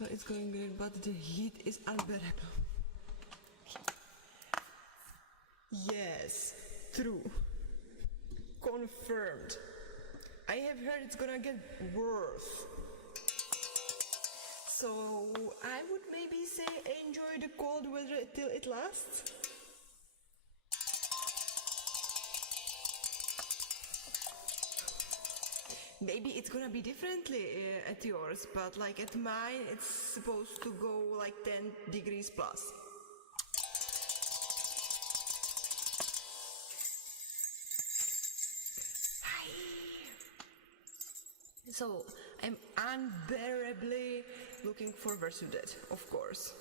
Well, it's going good, but the heat is unbearable. Yes, true. Confirmed. I have heard it's gonna get worse. So I would maybe say enjoy the cold weather till it lasts. Maybe it's gonna be differently at yours, but like at mine, it's supposed to go like 10 degrees plus. So I'm unbearably looking forward to that, of course.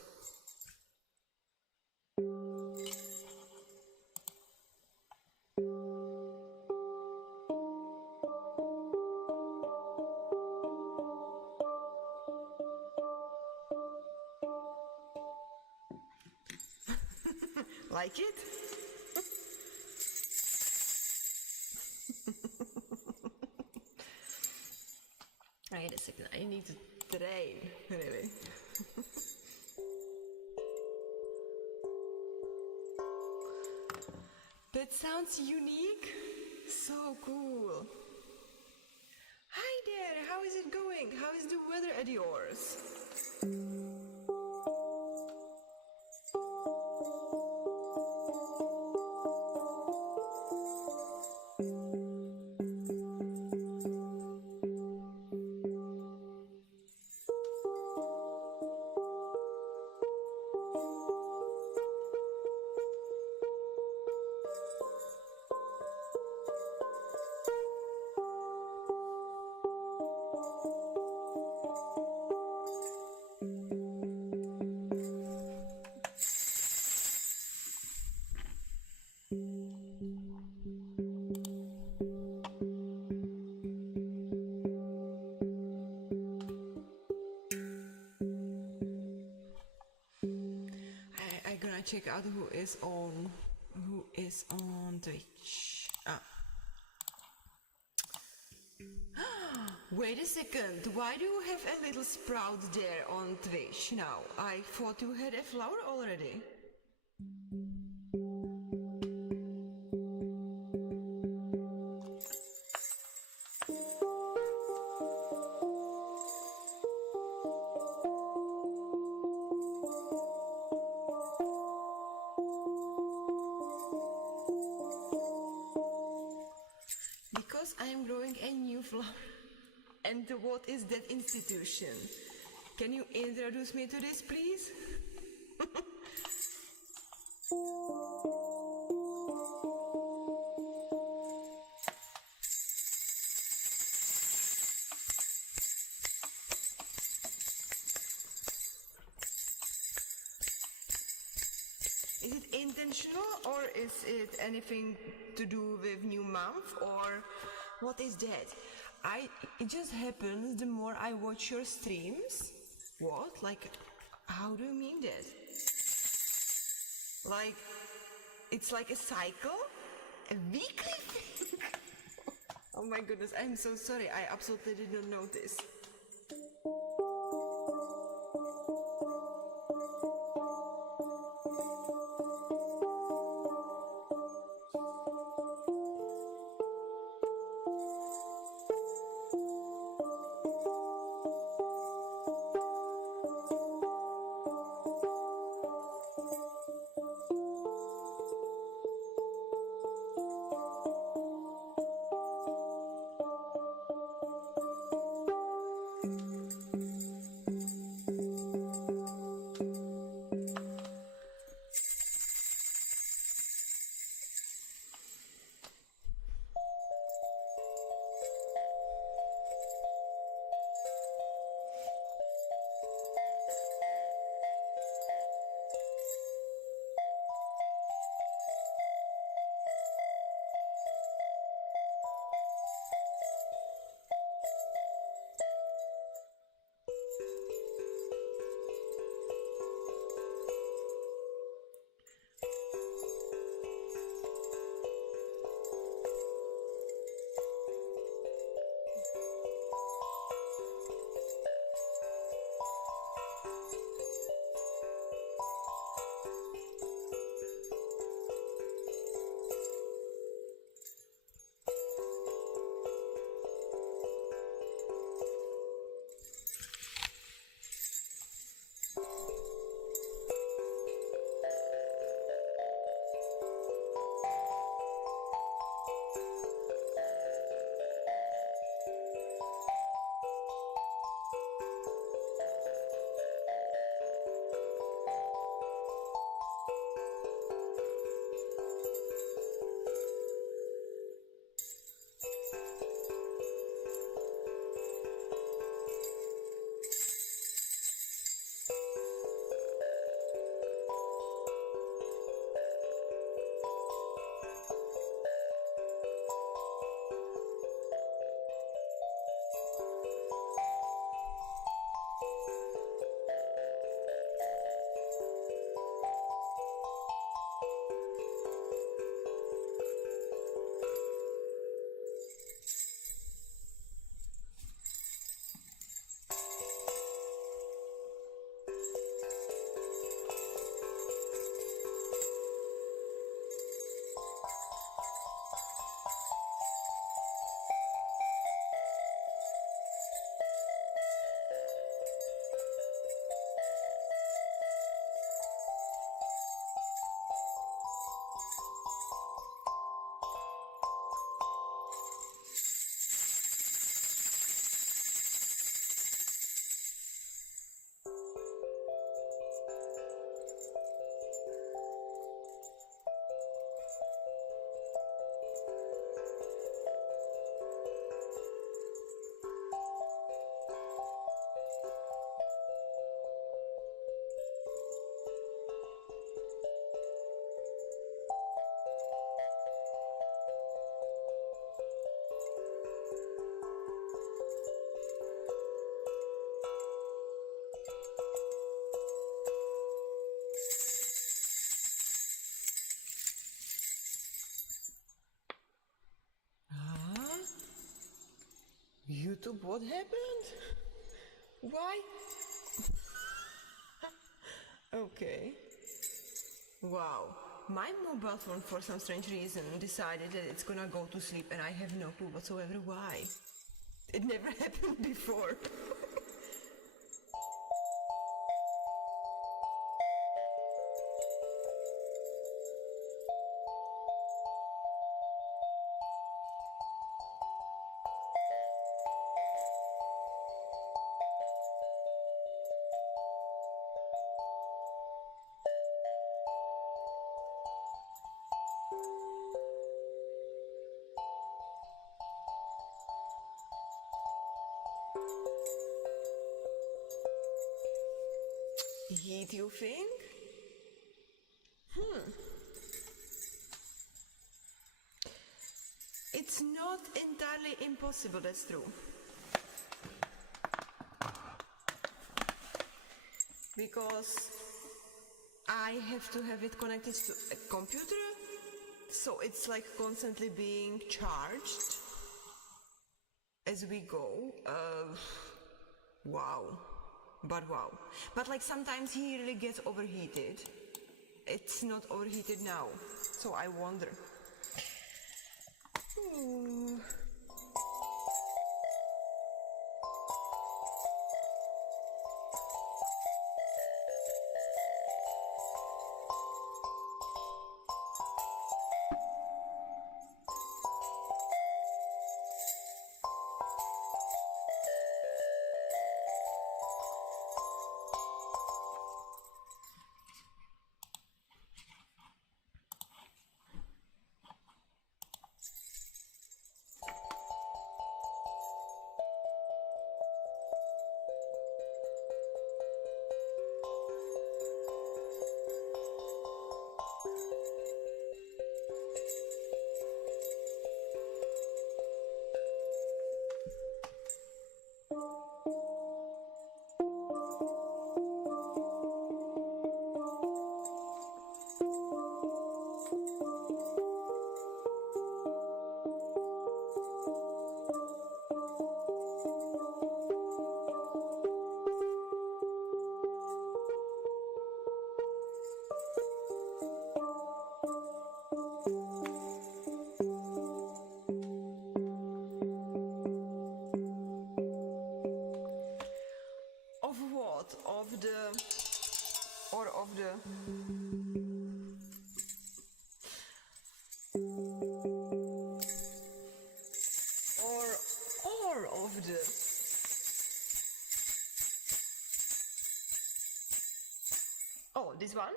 Like it? Wait a second, I need to train, really. That sounds unique. So cool. Hi there, how is it going? How is the weather at yours? I gonna check out who is on Twitch. Wait a second, why do you have a little sprout there on Twitch now? I thought you had a flower already. Because I am growing a new flower. And what is that institution? Can you introduce me to this, please? Is it intentional or is it anything to do with new month or what is that? It just happens the more I watch your streams. What? Like, how do you mean that? Like, it's like a cycle? A weekly thing? Oh my goodness, I'm so sorry. I absolutely did not notice. What happened? Why? Okay. Wow. My mobile phone, for some strange reason, decided that it's gonna go to sleep, and I have no clue whatsoever why. It never happened before. Heat, you think? It's not entirely impossible, that's true. Because I have to have it connected to a computer, so it's like constantly being charged as we go. Wow. But like sometimes he really gets overheated. It's not overheated now, so I wonder. Of what? Of the... or of the... or of the... Oh, this one?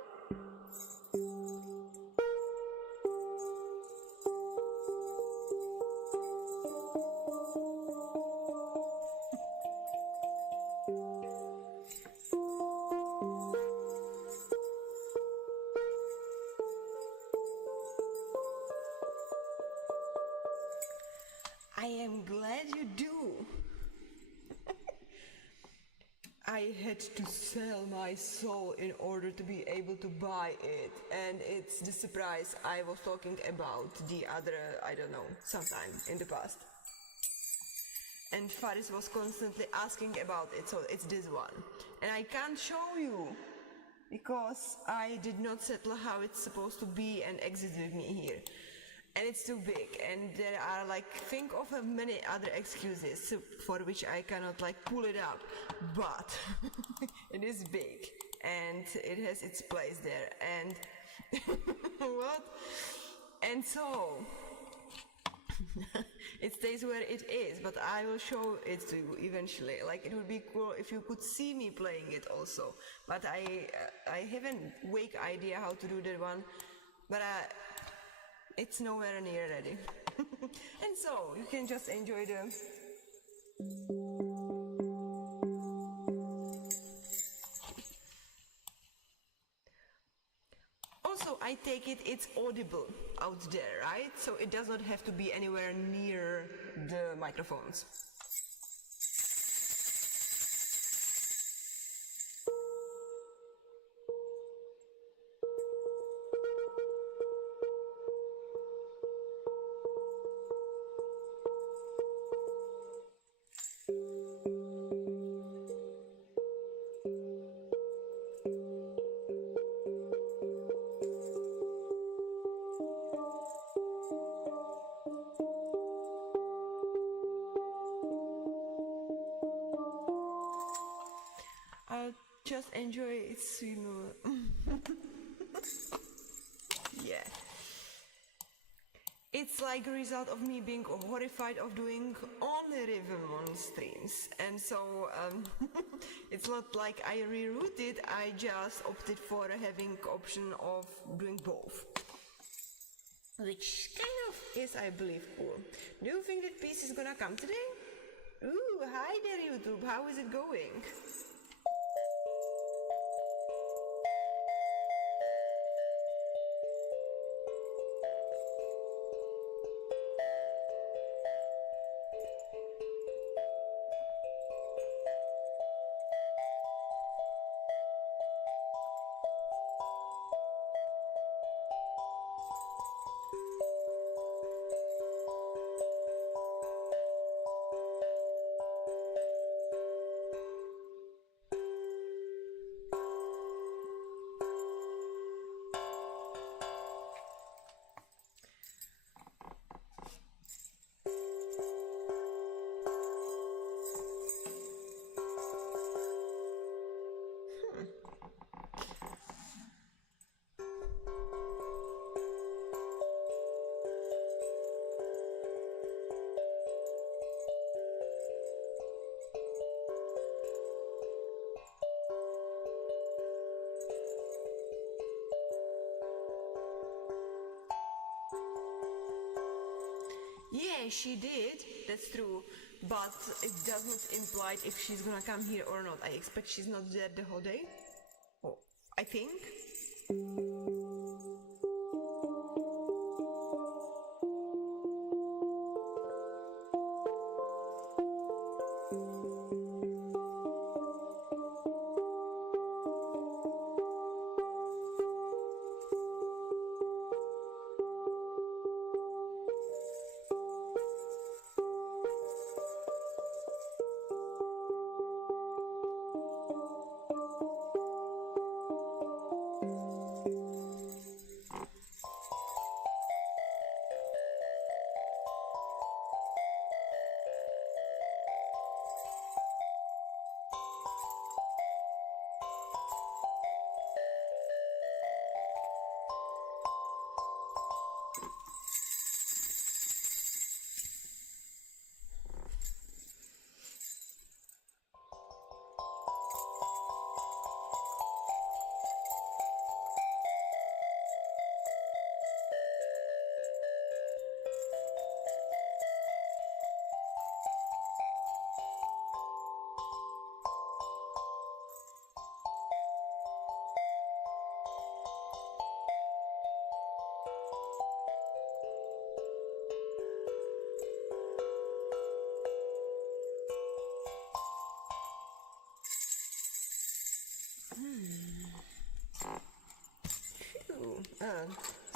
I am glad you do. I had to sell my soul in order to be able to buy it, and it's the surprise I was talking about the other, I don't know, sometime in the past. And Faris was constantly asking about it, so it's this one. And I can't show you, because I did not settle how it's supposed to be and exist with me here. And it's too big, and there are like, think of many other excuses for which I cannot like pull it out, but it is big, and it has its place there, and what? And so, it stays where it is, but I will show it to you eventually. Like, it would be cool if you could see me playing it also, but I have a vague idea how to do that one, but it's nowhere near ready. And so, you can just enjoy the... Also, I take it's audible out there, right? So it does not have to be anywhere near the microphones. it's, you know, yeah. It's like a result of me being horrified of doing only Rivermon streams. And so it's not like I rerouted, I just opted for having option of doing both. Which kind of is, I believe, cool. Do you think that piece is gonna come today? Ooh, hi there YouTube, how is it going? Yeah, she did, that's true, but it does not imply if she's gonna come here or not. I expect she's not there the whole day. Oh, I think.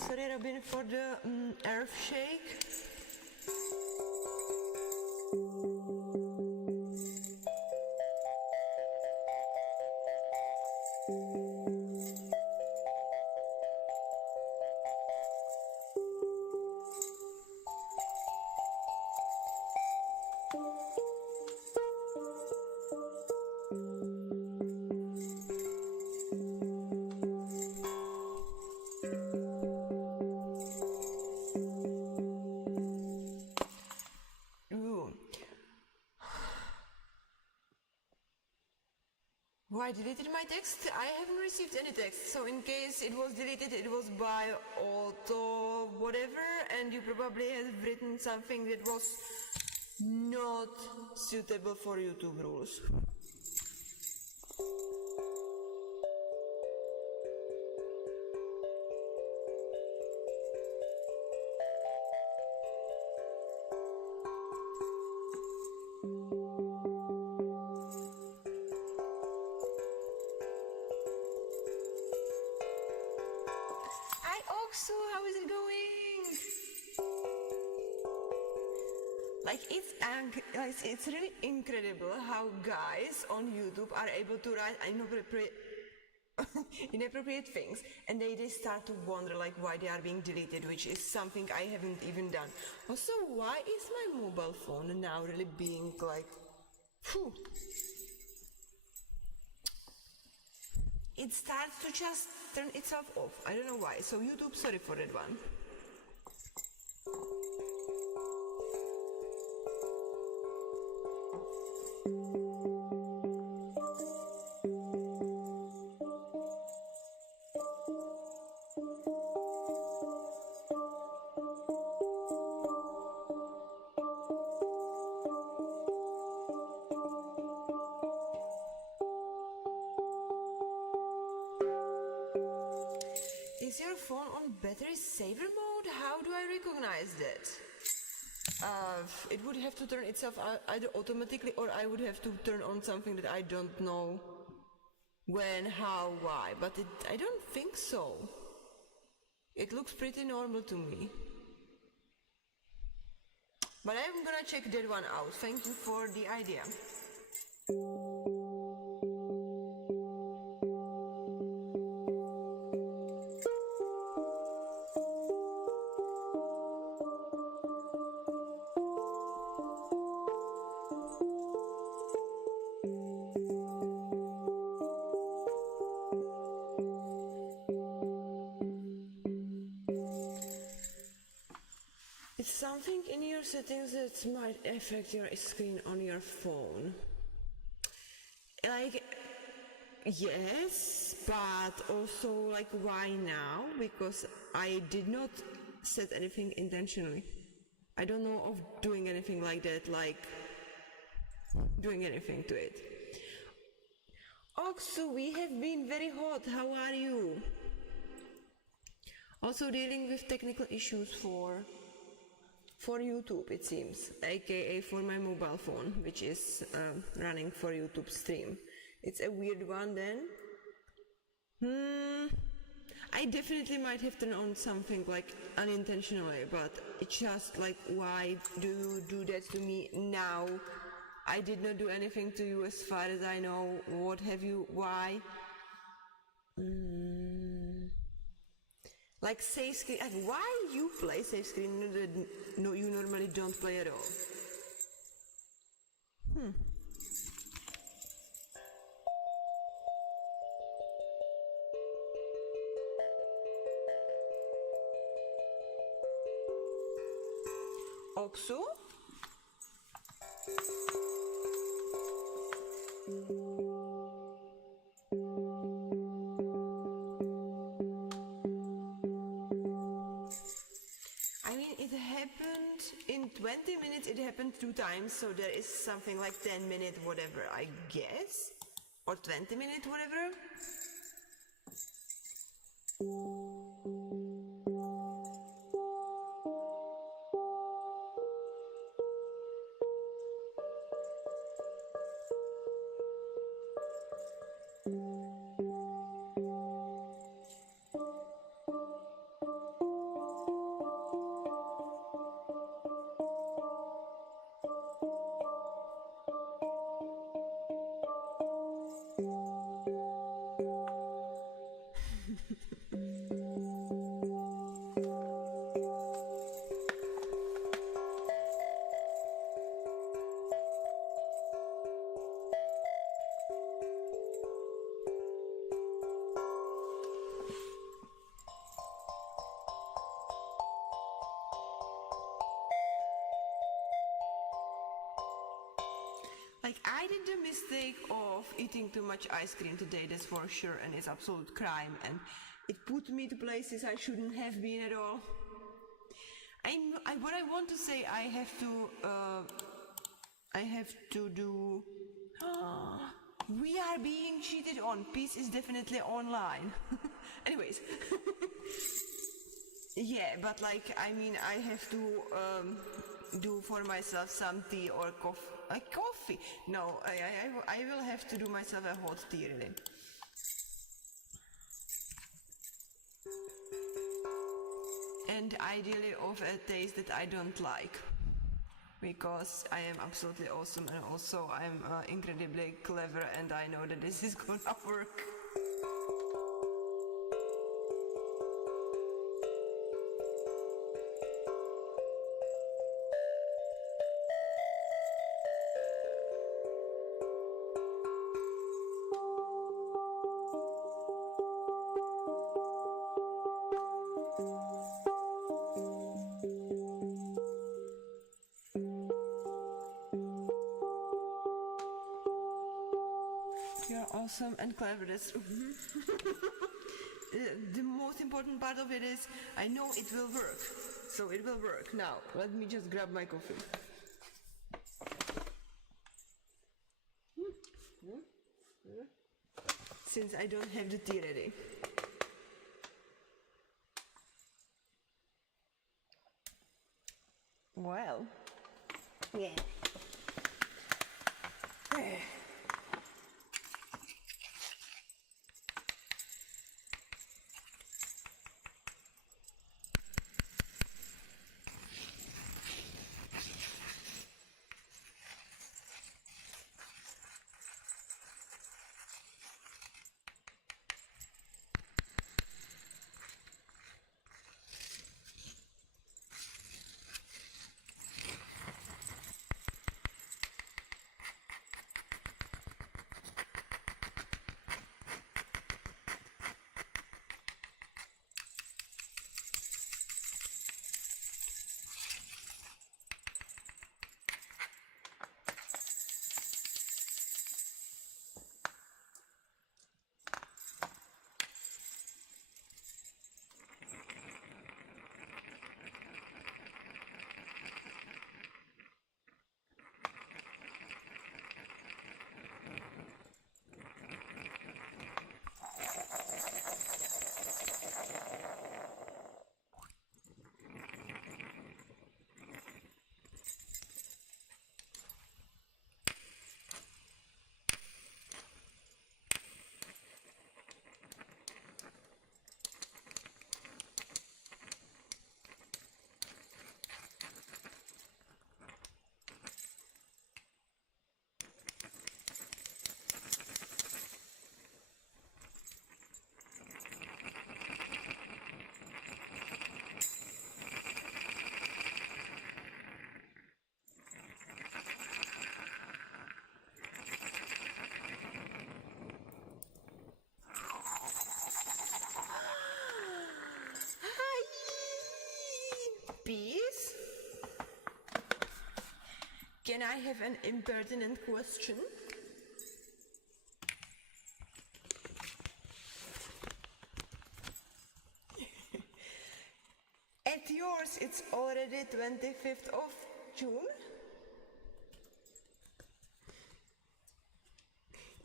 Sorry Robin for the earth shake. Why deleted my text? I haven't received any text, so in case it was deleted, it was by auto whatever, and you probably have written something that was not suitable for YouTube rules. So how is it going? Like it's really incredible how guys on YouTube are able to write inappropriate things, and they start to wonder like why they are being deleted, which is something I haven't even done. Also, why is my mobile phone now really being like, phew. it starts to just turn itself off. I don't know why. So YouTube, sorry for that one. Is your phone on battery saver mode? How do I recognize that? It would have to turn itself either automatically, or I would have to turn on something that I don't know when, how, why, but I don't think so. It looks pretty normal to me. But I'm gonna check that one out. Thank you for the idea. It's something in your settings that might affect your screen on your phone. Like, yes, but also like why now? Because I did not set anything intentionally. I don't know of doing anything like that, like doing anything to it. Oxu, we have been very hot. How are you? Also dealing with technical issues for YouTube, it seems, aka for my mobile phone, which is running for YouTube stream. It's a weird one then. I definitely might have turned on something like unintentionally, but it's just like, why do you do that to me now? I did not do anything to you as far as I know. What have you, why? Like safe screen, like why you play safe screen that no, you normally don't play at all? Oxu? It happened in 20 minutes, it happened 2 times, so there is something like 10 minute whatever, I guess, or 20 minute whatever. Like, I did the mistake of eating too much ice cream today, that's for sure, and it's absolute crime, and it put me to places I shouldn't have been at all. What I want to say, I have to do... we are being cheated on. Peace is definitely online. Anyways. Yeah, but like, I have to do for myself some tea or coffee. Coffee? No, I will have to do myself a hot tea, really. And ideally of a taste that I don't like. Because I am absolutely awesome, and also I'm incredibly clever, and I know that this is gonna work. awesome and clever. That's the most important part of it is I know it will work. So it will work. Now, let me just grab my coffee. Since I don't have the tea ready. Well, yeah. Peace. Can I have an impertinent question? At yours, it's already 25th of June?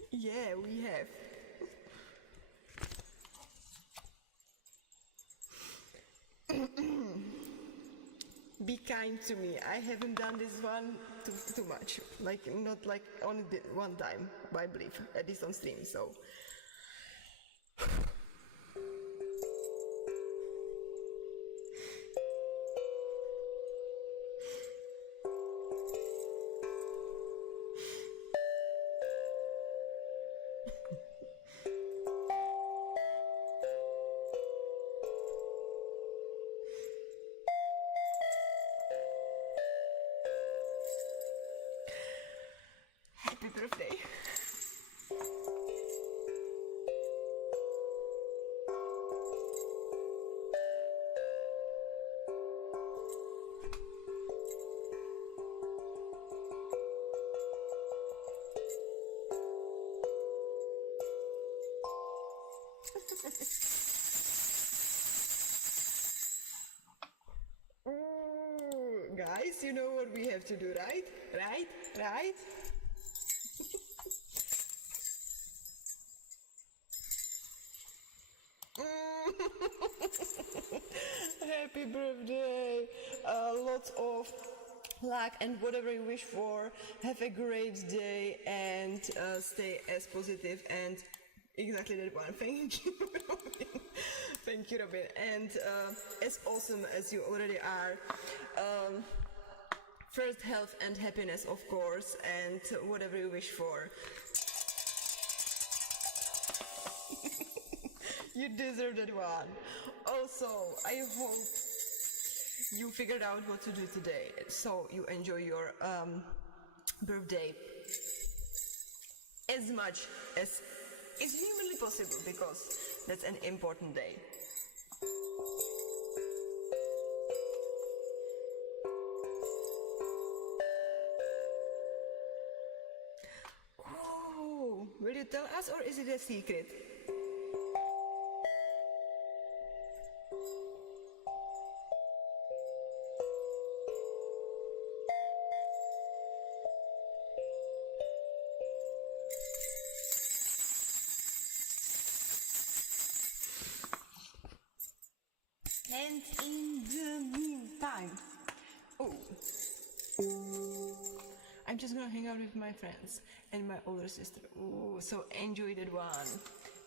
Yeah, we have. Be kind to me. I haven't done this one too much. Like, not like only one time, I believe, at least on stream, so. Happy birthday. Guys, you know what we have to do, right? Right? Happy birthday! Lots of luck and whatever you wish for. Have a great day and stay as positive and exactly that one. Thank you, Robin. Thank you, Robin. And as awesome as you already are. First, health and happiness, of course, and whatever you wish for. You deserve that one. Also, I hope you figured out what to do today, so you enjoy your birthday as much as is humanly possible, because that's an important day. Will you tell us, or is it a secret? And in the meantime, I'm just gonna hang out with my friends and my older sister. So enjoy that one.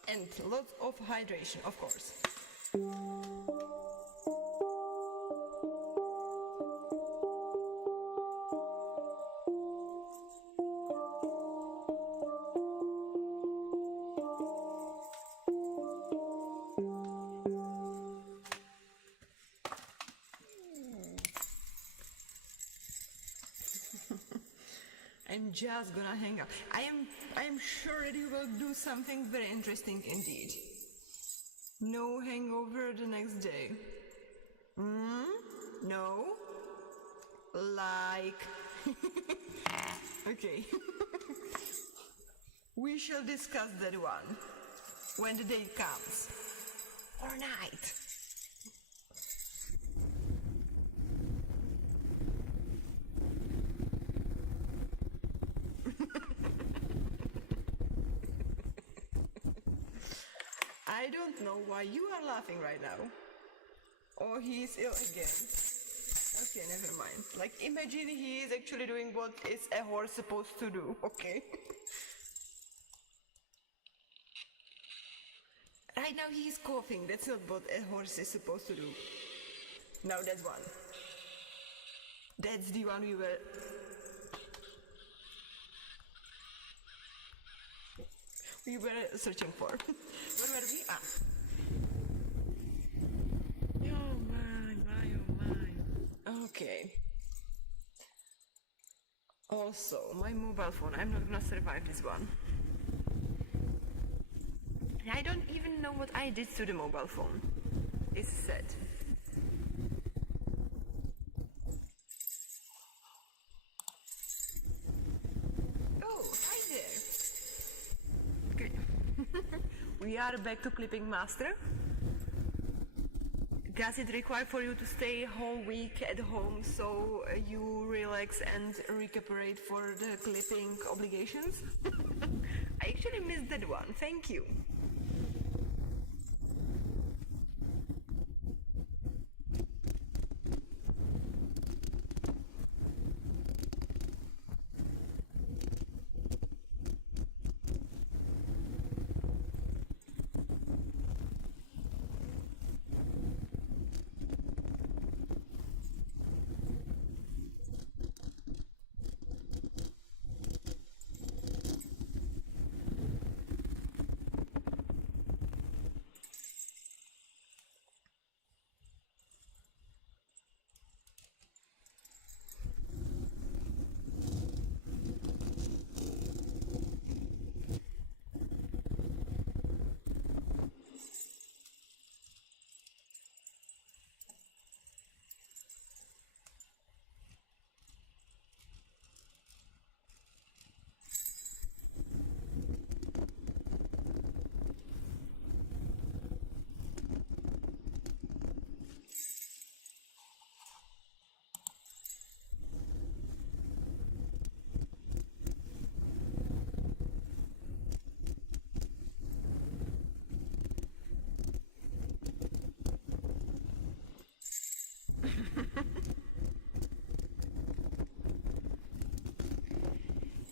And lots of hydration, of course. I'm just gonna hang out. I am sure that you will do something very interesting indeed. No hangover the next day. No? Like... Okay. We shall discuss that one when the day comes. Or night. I don't know why you are laughing right now. Oh, he's ill again. Okay, never mind. Like, imagine he is actually doing what is a horse supposed to do, okay? Right now he is coughing. That's not what a horse is supposed to do. Now that's one. That's the one we were... searching for. Where were we? Oh my. Okay. Also, my mobile phone. I'm not gonna survive this one. I don't even know what I did to the mobile phone. It's sad. Oh, hi there. Good. We are back to clipping master. Does it require for you to stay whole week at home so you relax and recuperate for the clipping obligations? I actually missed that one. Thank you.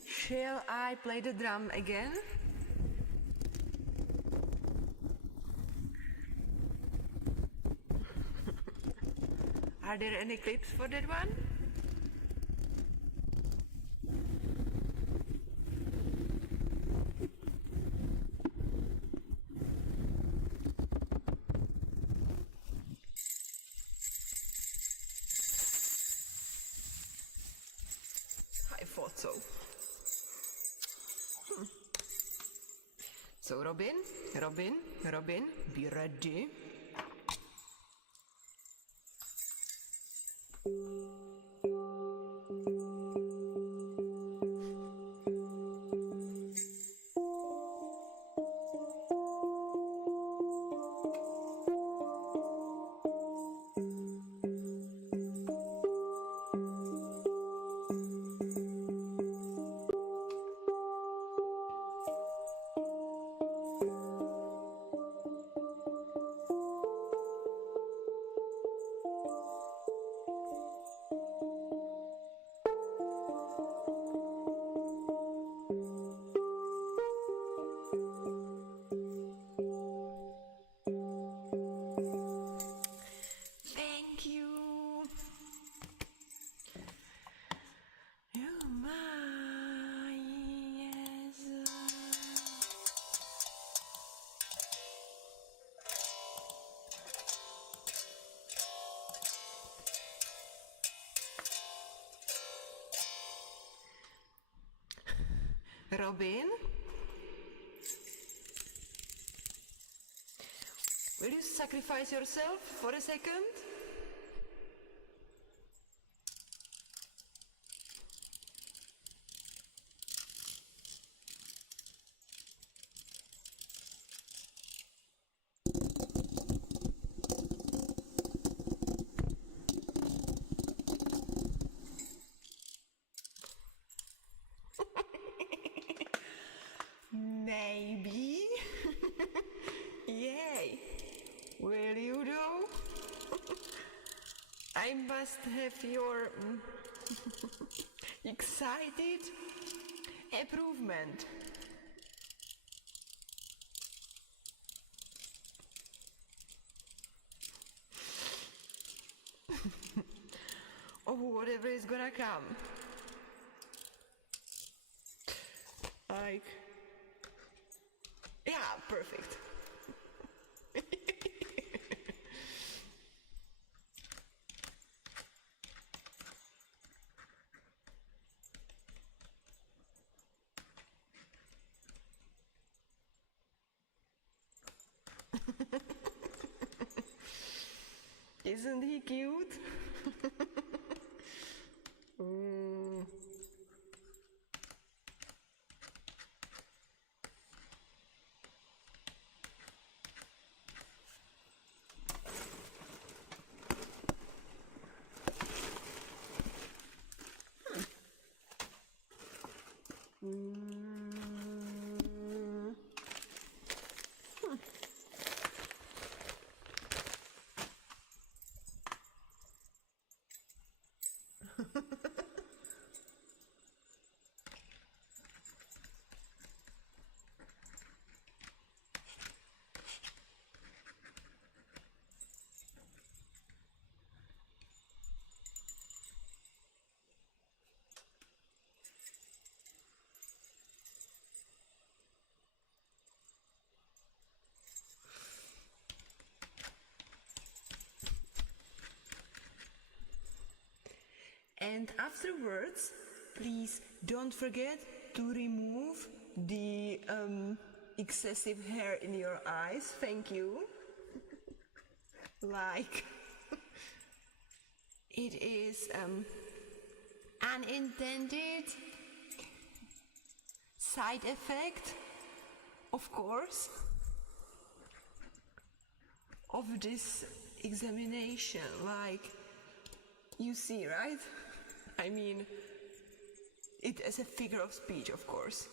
Shall I play the drum again? Are there any clips for that one? I thought so. So Robin, be ready. Robin? Will you sacrifice yourself for a second? Maybe. Yay. Will you though? I must have your excited improvement. Or whatever is gonna come. Like, yeah, perfect. Isn't he cute? Mm. And afterwards, please don't forget to remove the excessive hair in your eyes. Thank you. Like, it is unintended side effect, of course, of this examination. Like, you see, right? I mean, it as a figure of speech, of course.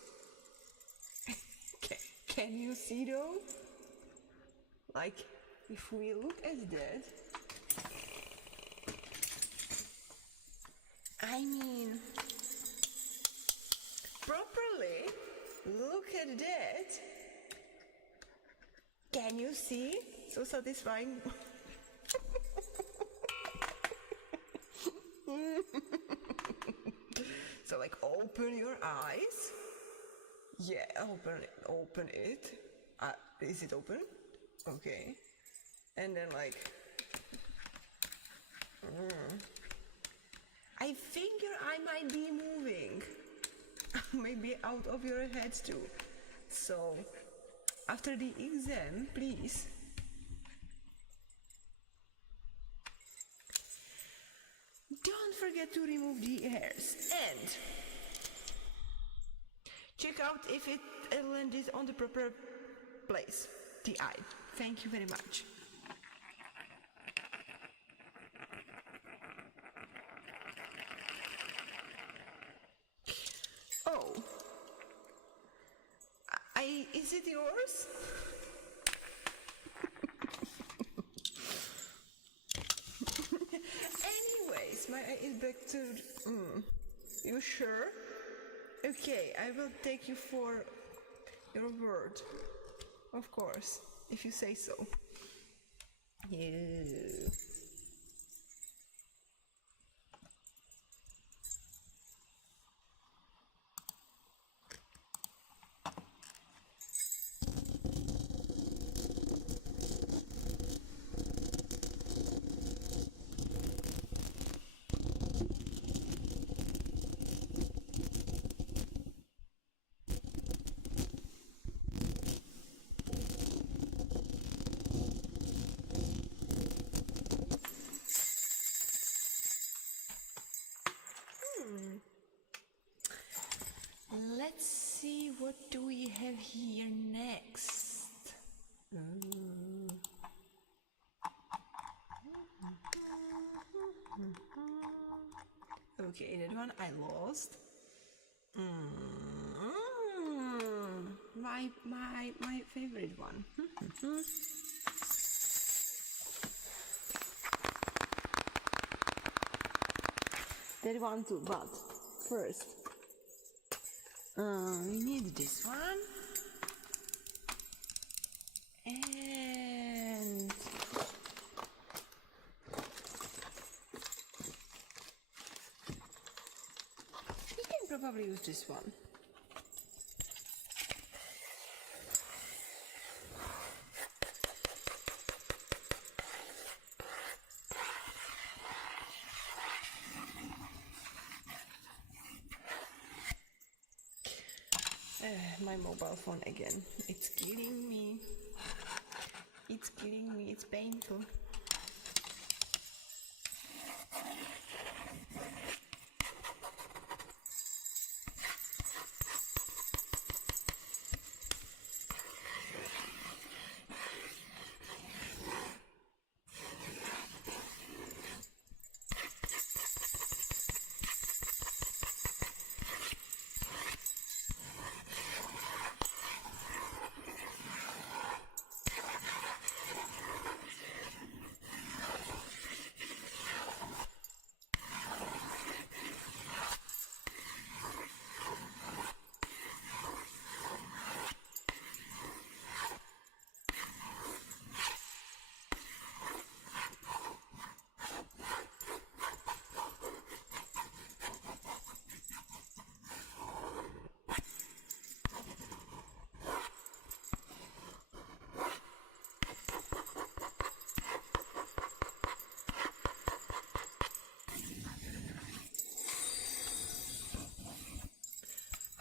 Can you see though? Like, if we look at that, I mean, properly, look at that. Can you see? So satisfying. So like open your eyes. Yeah, open it. Is it open? Okay. And then like, I think your eye might be moving. Maybe out of your head too. So after the exam, please don't forget to remove the hairs and check out if it landed on the proper place, the eye. Thank you very much. Oh, is it yours? Anyways, my eye is back to... You sure? Okay, I will take you for your word. Of course, if you say so. Yeah. Okay, that one I lost. My favorite one. That one too, but first we need this one and we can probably use this one. My mobile phone again. It's killing me. It's killing me. It's painful.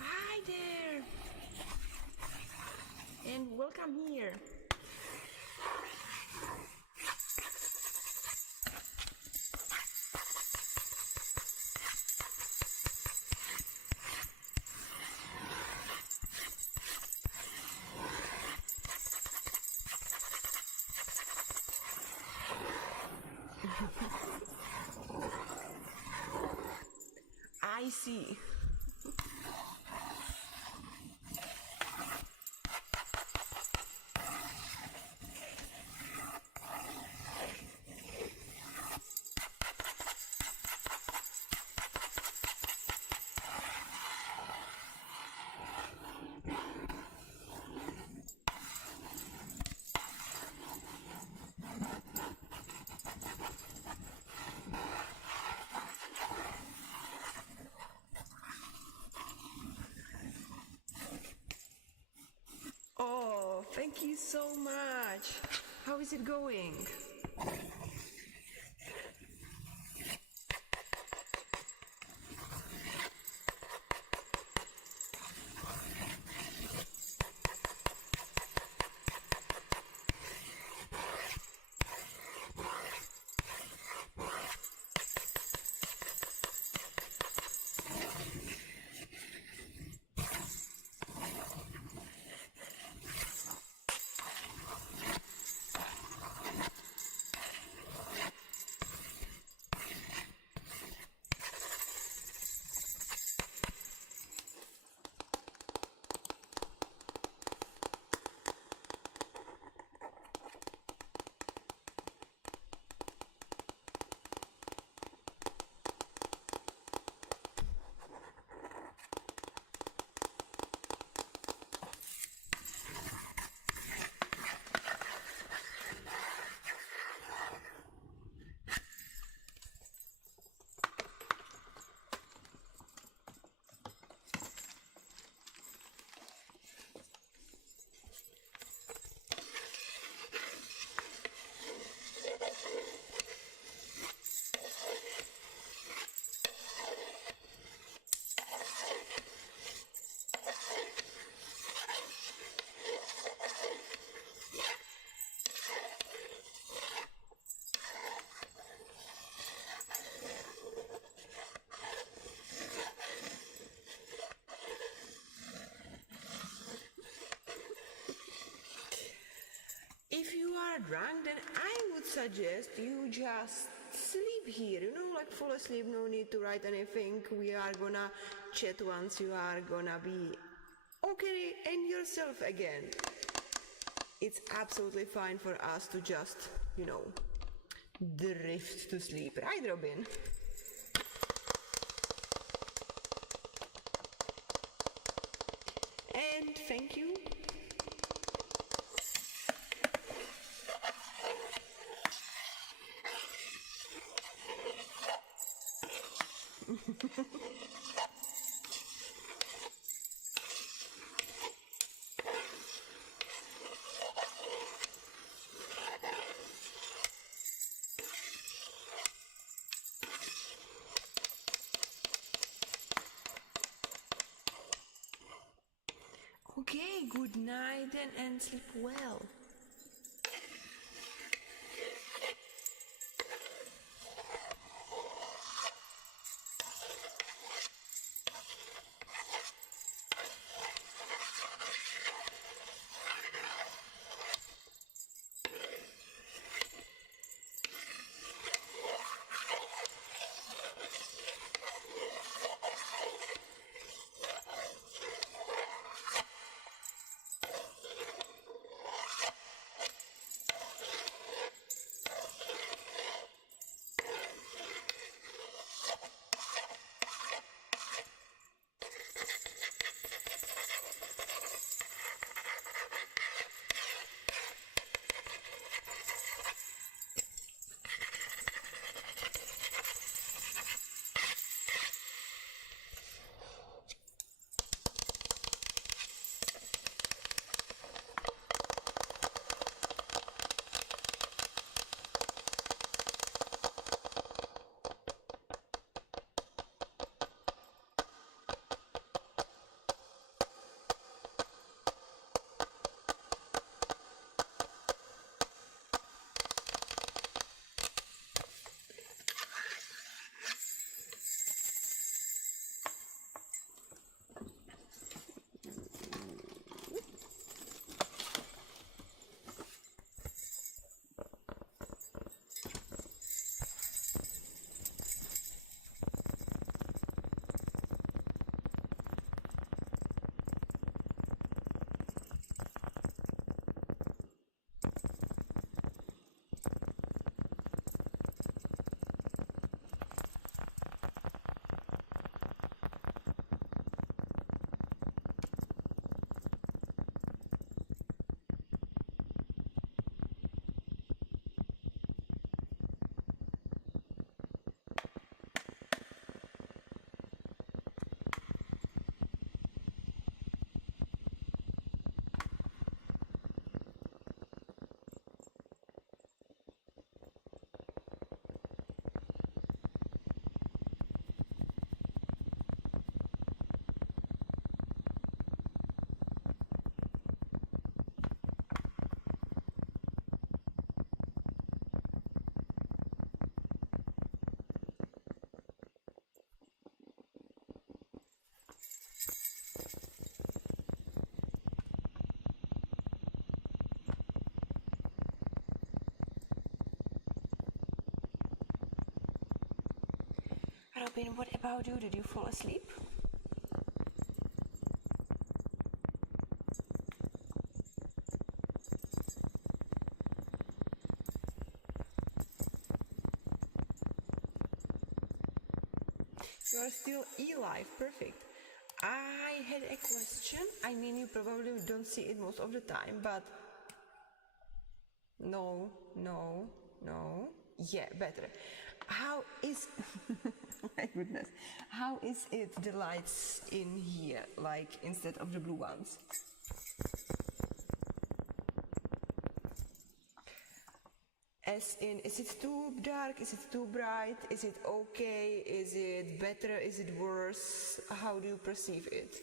Hi there! And welcome here. I see. Oh, thank you so much. How is it going? If you are drunk, then I would suggest you just sleep here, like fall asleep, no need to write anything. We are gonna chat once you are gonna be okay and yourself again. It's absolutely fine for us to just, drift to sleep, right, Robin? And thank you. Okay, good night and sleep well. Robin, what about you? Did you fall asleep? You are still alive, perfect. I had a question. I mean, you probably don't see it most of the time, but no. Yeah, better. How is my goodness? How is it the lights in here, like instead of the blue ones? As in, is it too dark? Is it too bright? Is it okay? Is it better? Is it worse? How do you perceive it?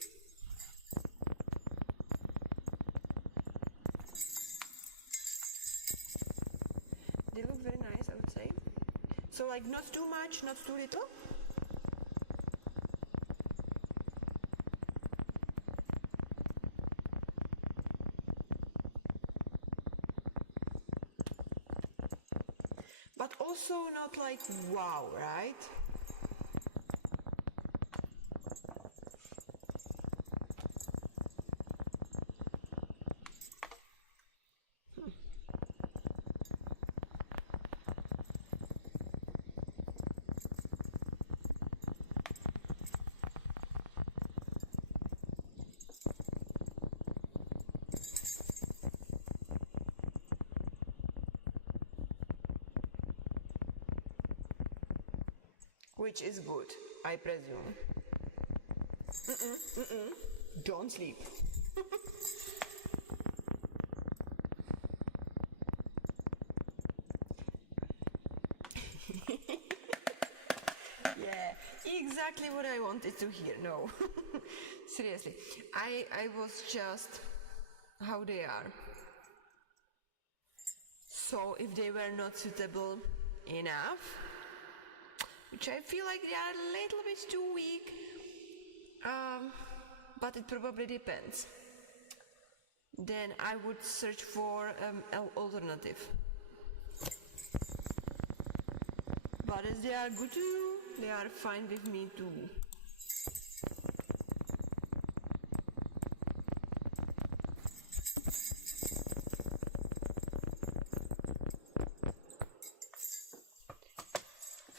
They look very nice, I would say. So like not too much, not too little? but also not like wow, right? Which is good, I presume. Don't sleep. Yeah, exactly what I wanted to hear. No, seriously, I was just how they are. So if they were not suitable enough, which I feel like they are a little bit too weak, but it probably depends. Then I would search for an alternative. But as they are good to you, they are fine with me too.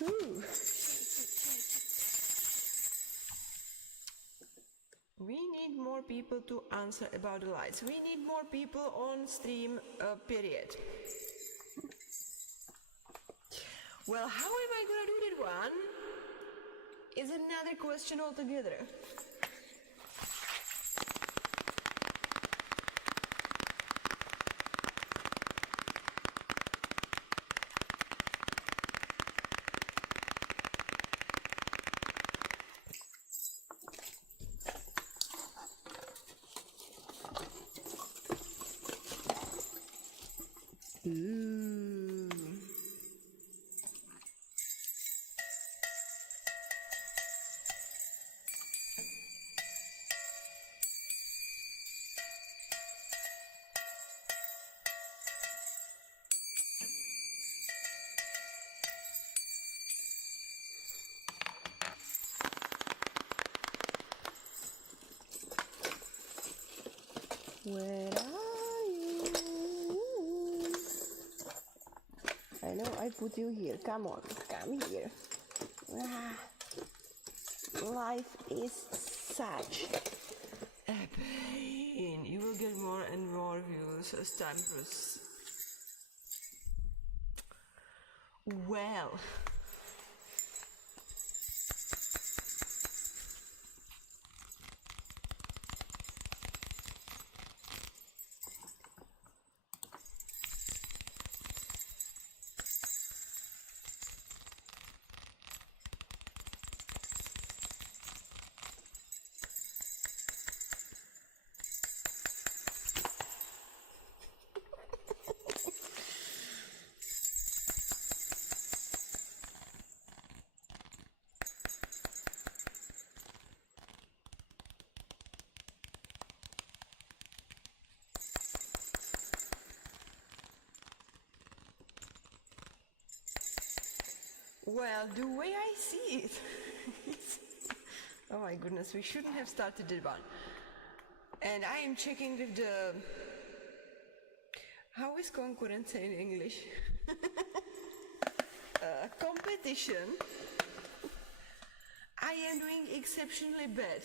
Ooh. We need more people to answer about the lights. We need more people on stream, period. Well, how am I gonna do that one? Is another question altogether. Ooh. Where are you? I know I put you here. Come on, come here. Life is such a pain. You will get more and more views as time proceeds. Well. Well, the way I see it, oh my goodness, we shouldn't have started that one. And I am checking with the, how is concurrence in English? Competition. I am doing exceptionally bad.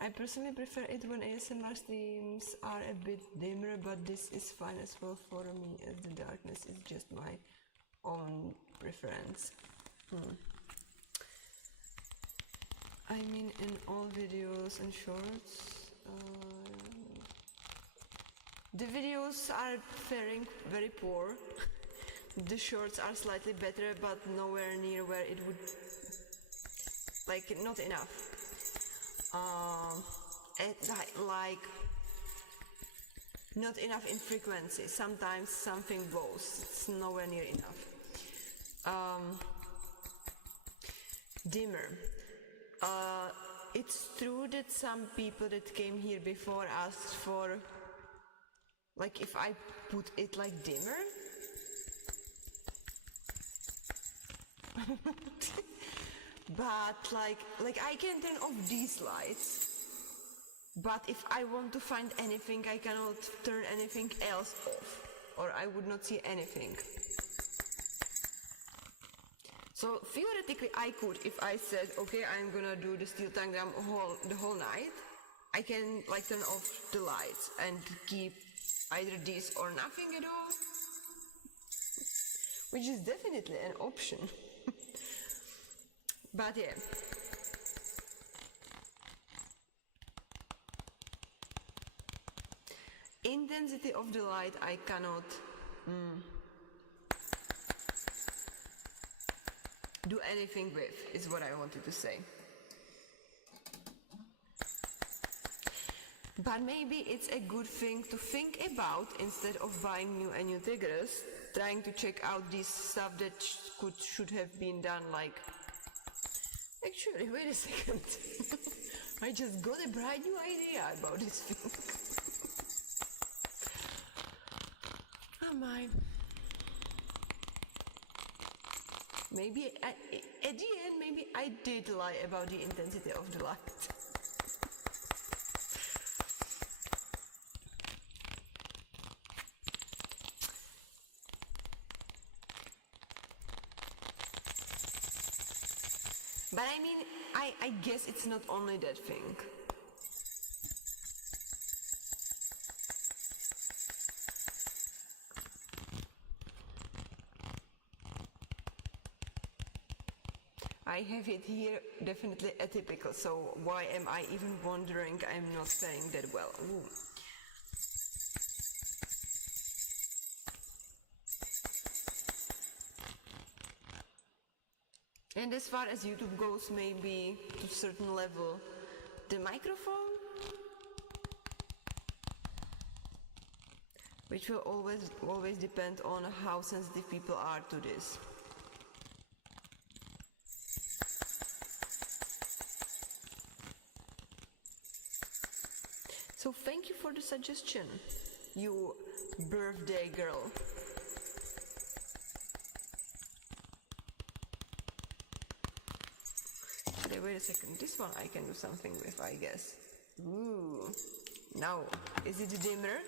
I personally prefer it when ASMR streams are a bit dimmer, but this is fine as well for me, as the darkness is just my own preference. I mean, in all videos and shorts, the videos are faring very poor. The shorts are slightly better, but nowhere near where it would, like, not enough. Like, not enough in frequency. Sometimes something goes. It's nowhere near enough. Dimmer. It's true that some people that came here before asked for, like, if I put it like dimmer, But like I can turn off these lights, but if I want to find anything, I cannot turn anything else off, or I would not see anything. So theoretically I could, if I said, okay, I'm gonna do the steel tangram the whole night, I can like turn off the lights and keep either this or nothing at all, which is definitely an option. But yeah. Intensity of the light I cannot do anything with, is what I wanted to say. But maybe it's a good thing to think about instead of buying new triggers, trying to check out this stuff that should have been done like... Actually, wait a second. I just got a bright new idea about this thing. Oh my. Maybe at the end, maybe I did lie about the intensity of the light. But I mean, I guess it's not only that thing. I have it here, definitely atypical, so why am I even wondering I'm not saying that well? Ooh. And as far as YouTube goes, maybe to a certain level, the microphone, which will always depend on how sensitive people are to this. So thank you for the suggestion, you birthday girl. Okay, wait a second, this one I can do something with, I guess. Ooh, now, is it dimmer?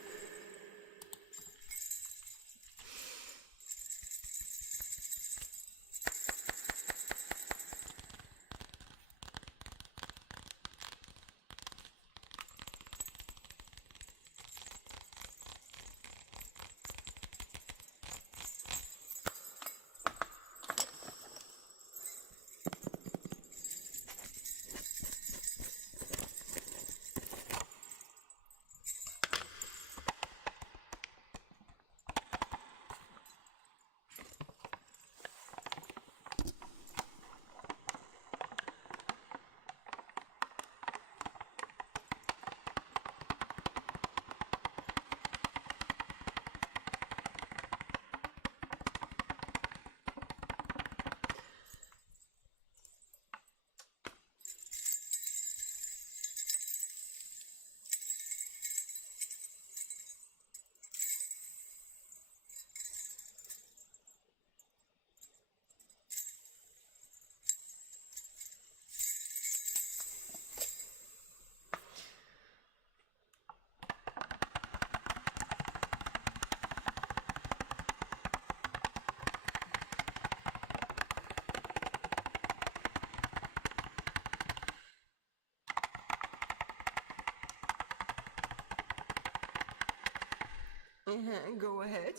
Go ahead.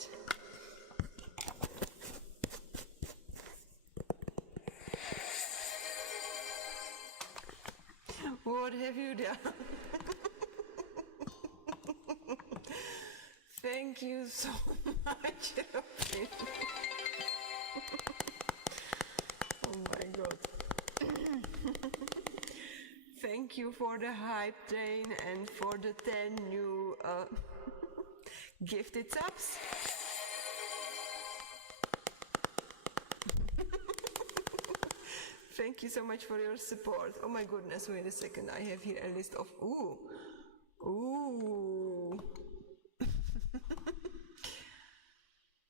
What have you done? Thank you so much. Oh my god. Thank you for the hype train and for the 10 new gifted subs. Thank you so much for your support. Oh my goodness, wait a second. I have here a list of... Ooh.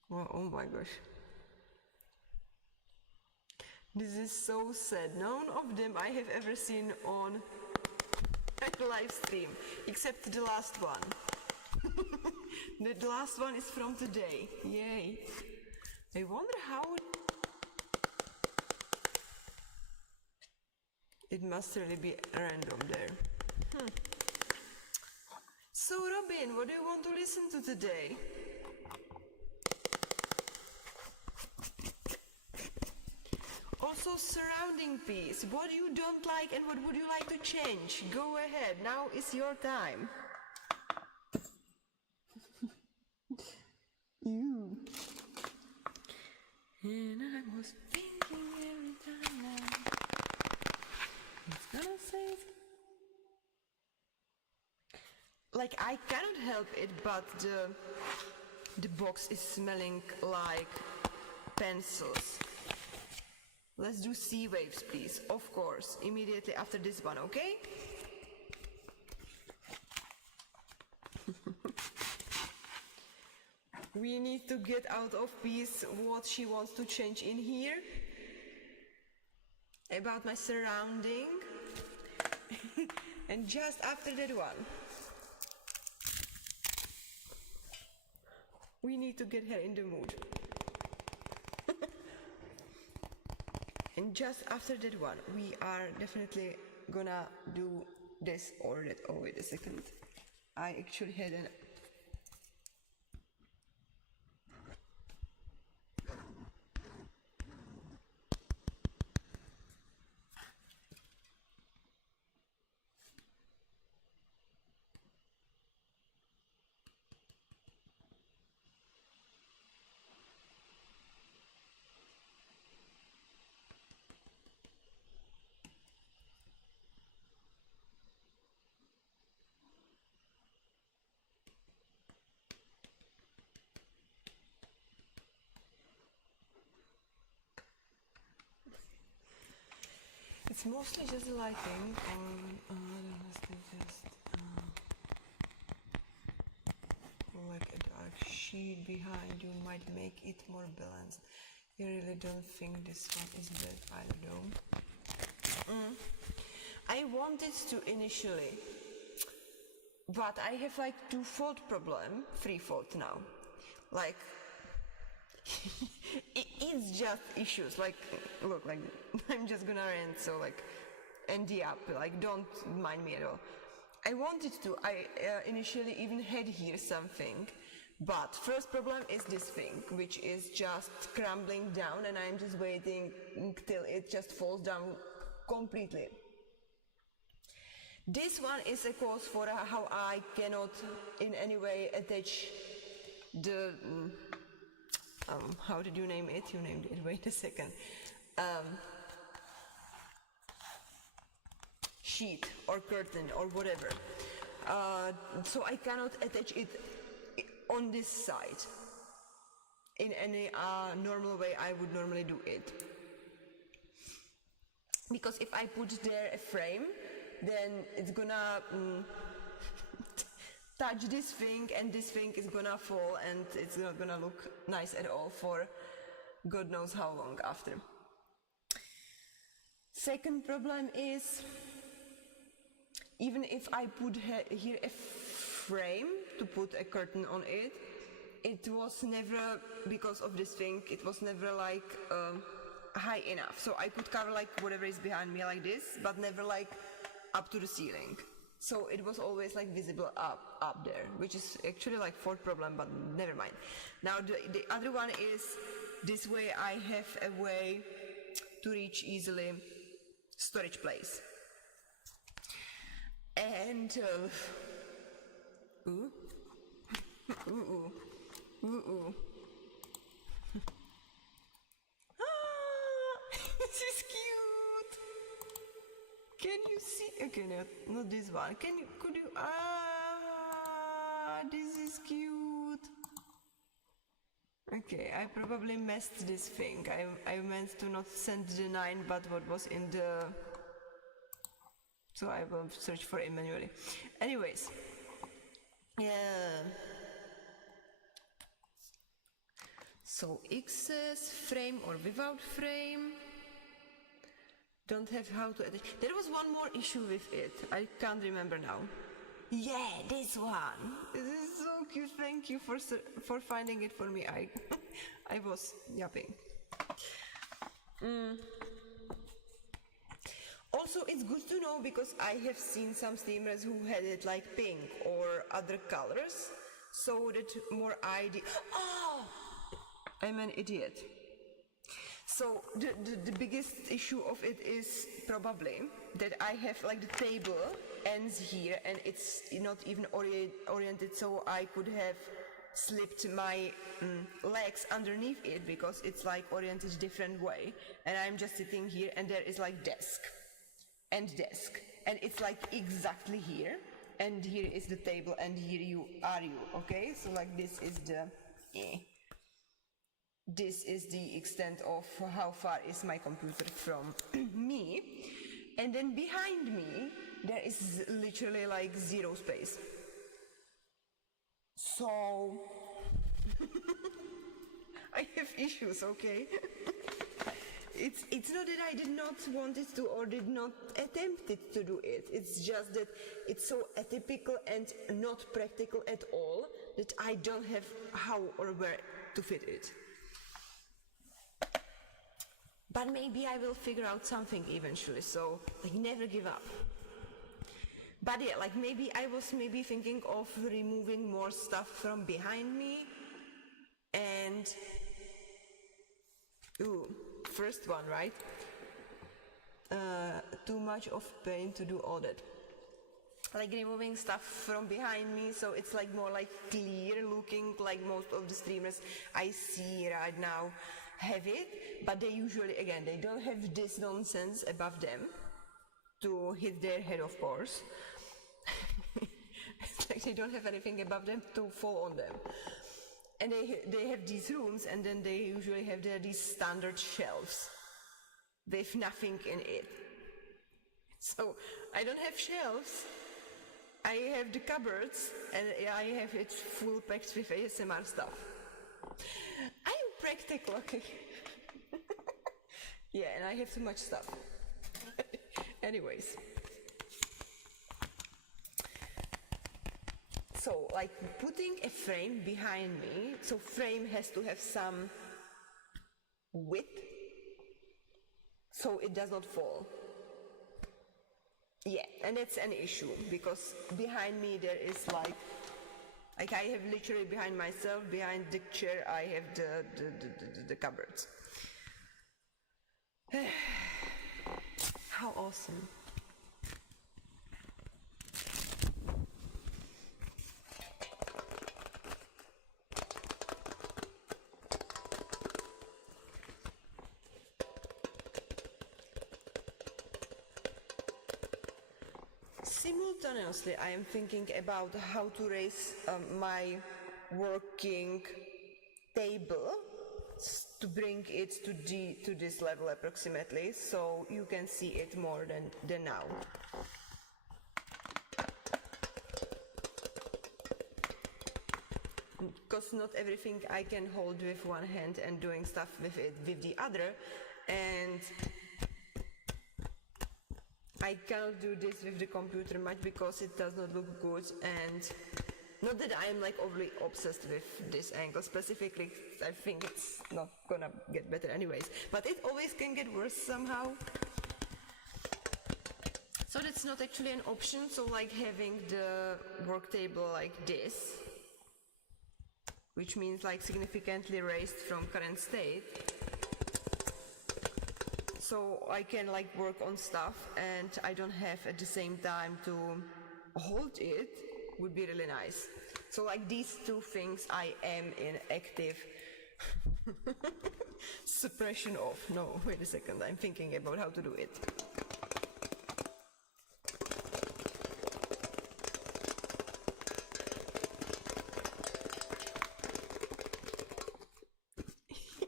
Well, oh my gosh. This is so sad. None of them I have ever seen on a live stream, except the last one. The last one is from today. Yay. I wonder how it must really be random there. So Robin, what do you want to listen to today? Also surrounding piece, what you don't like and what would you like to change? Go ahead, now is your time. You. And I was thinking every time now, it's gonna say it. Like I cannot help it, but the box is smelling like pencils. Let's do sea waves, please. Of course, immediately after this one, okay? We need to get out of piece what she wants to change in here. About my surrounding. And just after that one, we need to get her in the mood. And just after that one, we are definitely gonna do this or that. Oh, wait a second. I actually had an... It's mostly just the lighting, or like a dark sheet behind you might make it more balanced. I really don't think this one is bad, I don't know. I wanted to initially, but I have like two-fold problem, threefold now. Like, it's just issues, like, look, like, I'm just gonna rant, so like, end up, like, don't mind me at all. I wanted to, I initially even had here something, but first problem is this thing, which is just crumbling down, and I'm just waiting till it just falls down completely. This one is a cause for how I cannot in any way attach the... how did you name it? You named it, wait a second. Sheet or curtain or whatever. So I cannot attach it on this side. In any normal way I would normally do it. Because if I put there a frame, then it's gonna touch this thing, and this thing is gonna fall, and it's not gonna look nice at all for God knows how long after. Second problem is, even if I put here a frame to put a curtain on it, it was never, because of this thing, it was never like high enough. So I could cover like whatever is behind me like this, but never like up to the ceiling. So it was always like visible up there, which is actually like fourth problem, but never mind. Now the other one is, this way I have a way to reach easily storage place. And this is cute. Can you see? Okay, no, not this one. Could you? This is cute. Okay, I probably messed this thing. I meant to not send the 9, but what was in the... So I will search for it manually. Anyways. Yeah. So XS, frame or without frame. don't have how to attach. There was one more issue with it. I can't remember now. Yeah, this one. This is so cute. Thank you for finding it for me. I was yapping. Also, it's good to know because I have seen some streamers who had it like pink or other colors, so that more idea. Oh, I'm an idiot. So the biggest issue of it is probably that I have like the table ends here and it's not even oriented, so I could have slipped my legs underneath it because it's like oriented different way, and I'm just sitting here and there is like desk and it's like exactly here, and here is the table and here you are, okay? So like this is the extent of how far is my computer from me, and then behind me there is literally like zero space. So I have issues, okay? It's not that I did not want it to or did not attempt it to do it. It's just that it's so atypical and not practical at all that I don't have how or where to fit it. But maybe I will figure out something eventually, so like never give up. But yeah, like maybe I was thinking of removing more stuff from behind me, and first one, right? Too much of pain to do all that. Like removing stuff from behind me, so it's like more like clear looking, like most of the streamers I see right now have it, but they usually, again, they don't have this nonsense above them to hit their head, of course. It's like they don't have anything above them to fall on them. And they have these rooms, and then they usually have these standard shelves with nothing in it. So I don't have shelves. I have the cupboards, and I have it full packed with ASMR stuff. I'm practical, okay? Yeah, and I have too much stuff. Anyways. So, like, putting a frame behind me, so frame has to have some width, so it does not fall. Yeah, and that's an issue, because behind me there is like I have literally behind myself, behind the chair, I have the cupboards. How awesome. Simultaneously, I am thinking about how to raise my working table to bring it to this level approximately, so you can see it more than now. Because not everything I can hold with one hand and doing stuff with it with the other, and I cannot do this with the computer much because it does not look good, and not that I am like overly obsessed with this angle specifically. I think it's not gonna get better anyways, but it always can get worse somehow. So that's not actually an option, so like having the work table like this, which means like significantly raised from current state, so I can like work on stuff and I don't have at the same time to hold it, would be really nice. So like these two things I am in active suppression of. No, wait a second, I'm thinking about how to do it.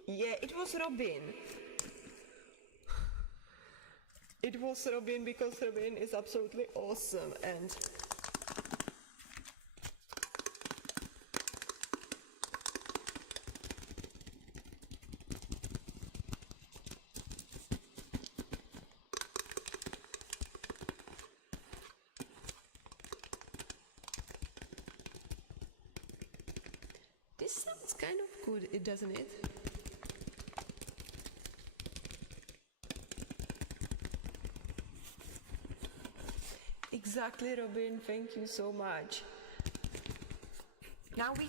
Yeah, it was Robin. It was Robin because Robin is absolutely awesome, and good, doesn't it? Exactly, Robin. Thank you so much. Now we...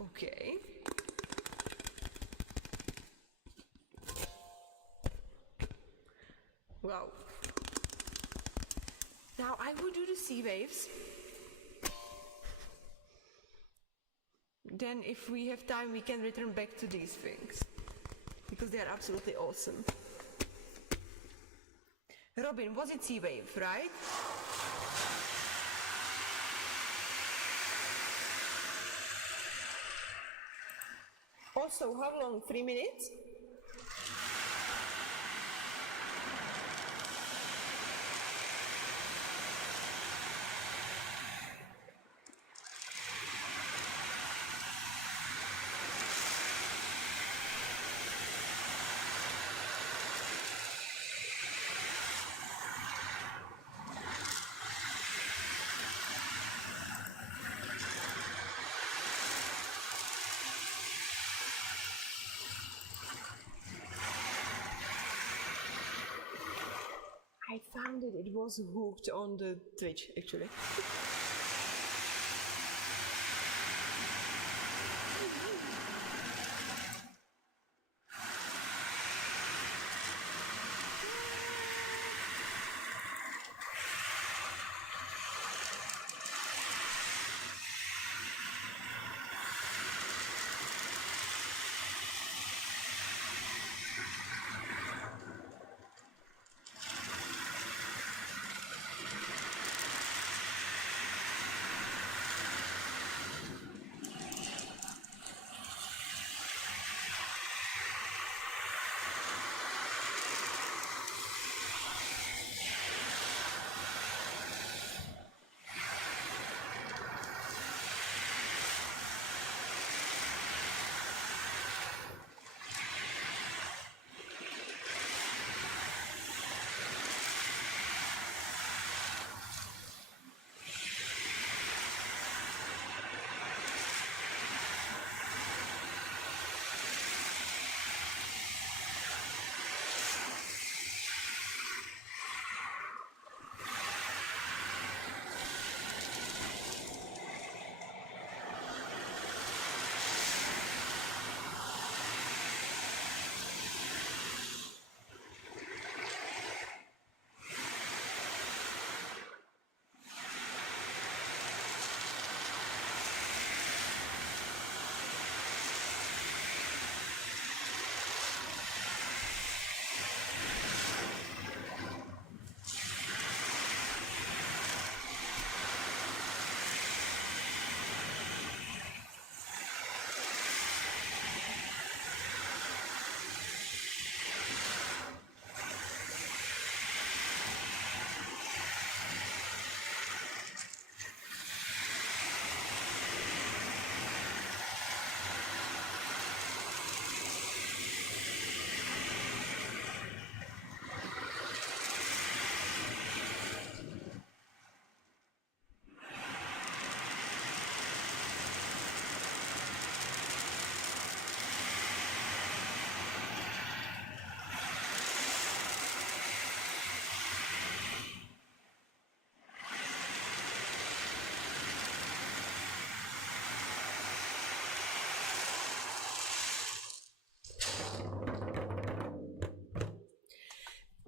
Okay. Wow. Now I will do the sea waves. Then if we have time, we can return back to these things. Because they are absolutely awesome. Robin, was it sea wave, right? Also, how long? 3 minutes? I found it. It was hooked on the Twitch, actually.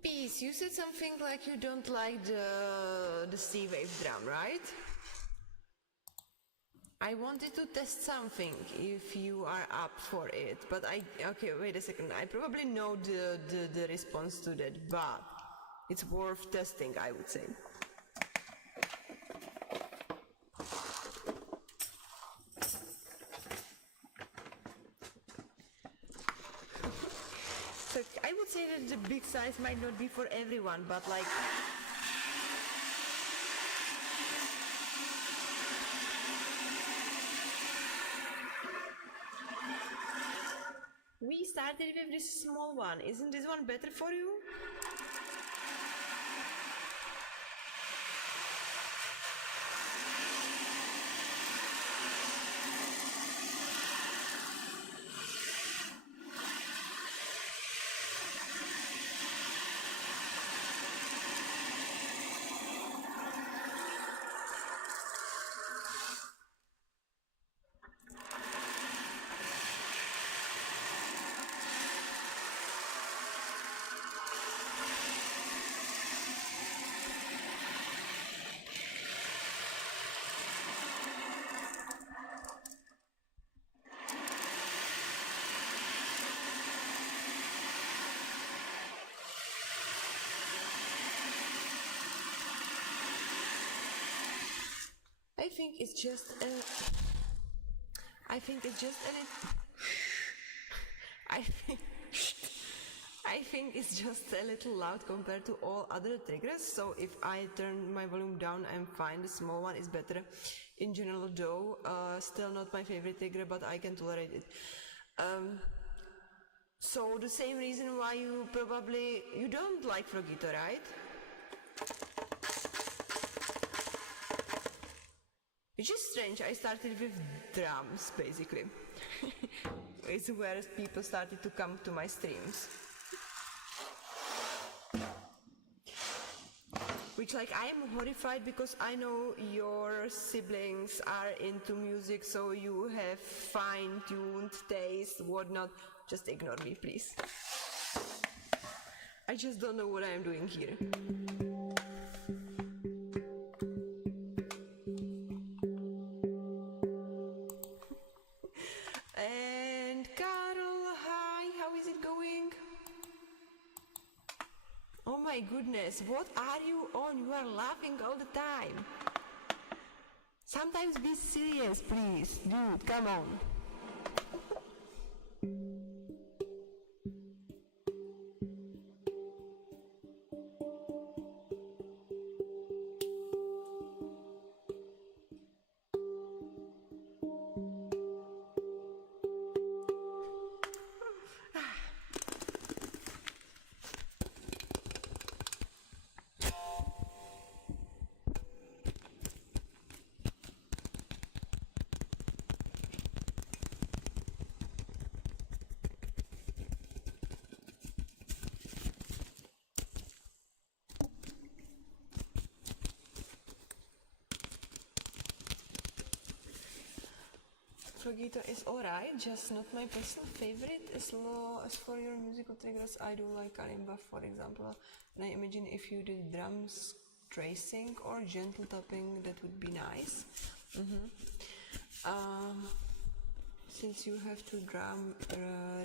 Peace, you said something like you don't like the sea wave drum, right? I wanted to test something if you are up for it, but okay, wait a second. I probably know the response to that, but it's worth testing, I would say. So I would say that the big size might not be for everyone, but like... We started with this small one. Isn't this one better for you? think it's just a... I think it's just a little... I think it's just a little loud compared to all other triggers, so if I turn my volume down, I'm fine. The small one is better in general, though. Still not my favorite trigger, but I can tolerate it. So the same reason why you don't like Frogito, right? Which is strange. I started with drums, basically. It's where people started to come to my streams. Which, like, I'm horrified because I know your siblings are into music, so you have fine-tuned taste, whatnot. Just ignore me, please. I just don't know what I'm doing here. And Carol, hi, how is it going? Oh my goodness, what are you on? You are laughing all the time. Sometimes be serious, please. Dude, come on. Frogito is alright, just not my personal favorite. As for your musical triggers, I do like kalimba, for example. And I imagine if you did drums tracing or gentle tapping, that would be nice. Since you have two drum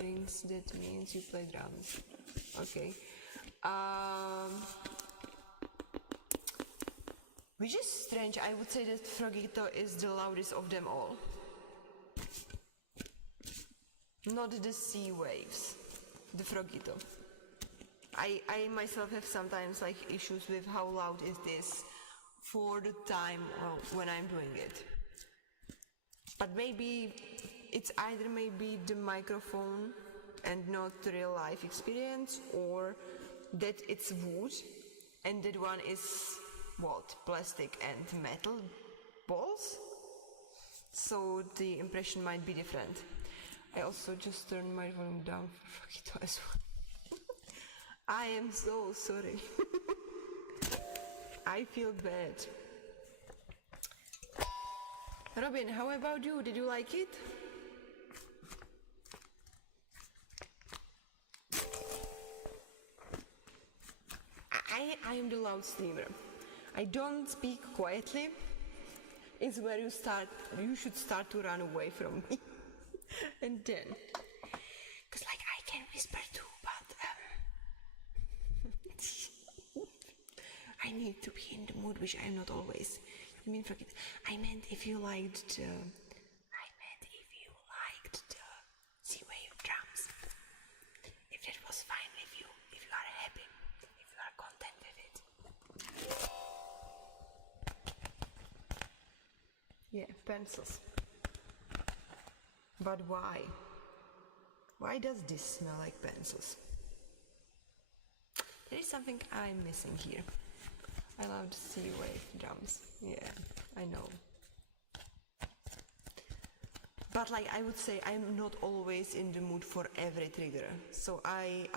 rings, that means you play drums. Okay. Which is strange. I would say that Frogito is the loudest of them all. Not the sea waves, the Frogito. I myself have sometimes like issues with how loud is this for the time when I'm doing it. But maybe it's either maybe the microphone and not the real life experience, or that it's wood and that one is what, plastic and metal balls? So the impression might be different. I also just turned my volume down for Frogito as well. I am so sorry. I feel bad. Robin, how about you? Did you like it? I am the loud streamer. I don't speak quietly. It's where you should start to run away from me. And then, because like I can whisper too, but I need to be in the mood, which I'm not always. I mean, forget. I meant if you liked the Z-Wave drums, if that was fine with you, if you are happy, if you are content with it. Yeah, pencils. But why? Why does this smell like pencils? There is something I'm missing here. I love the Z-Wave drums. Yeah, I know. But like I would say, I'm not always in the mood for every trigger. So I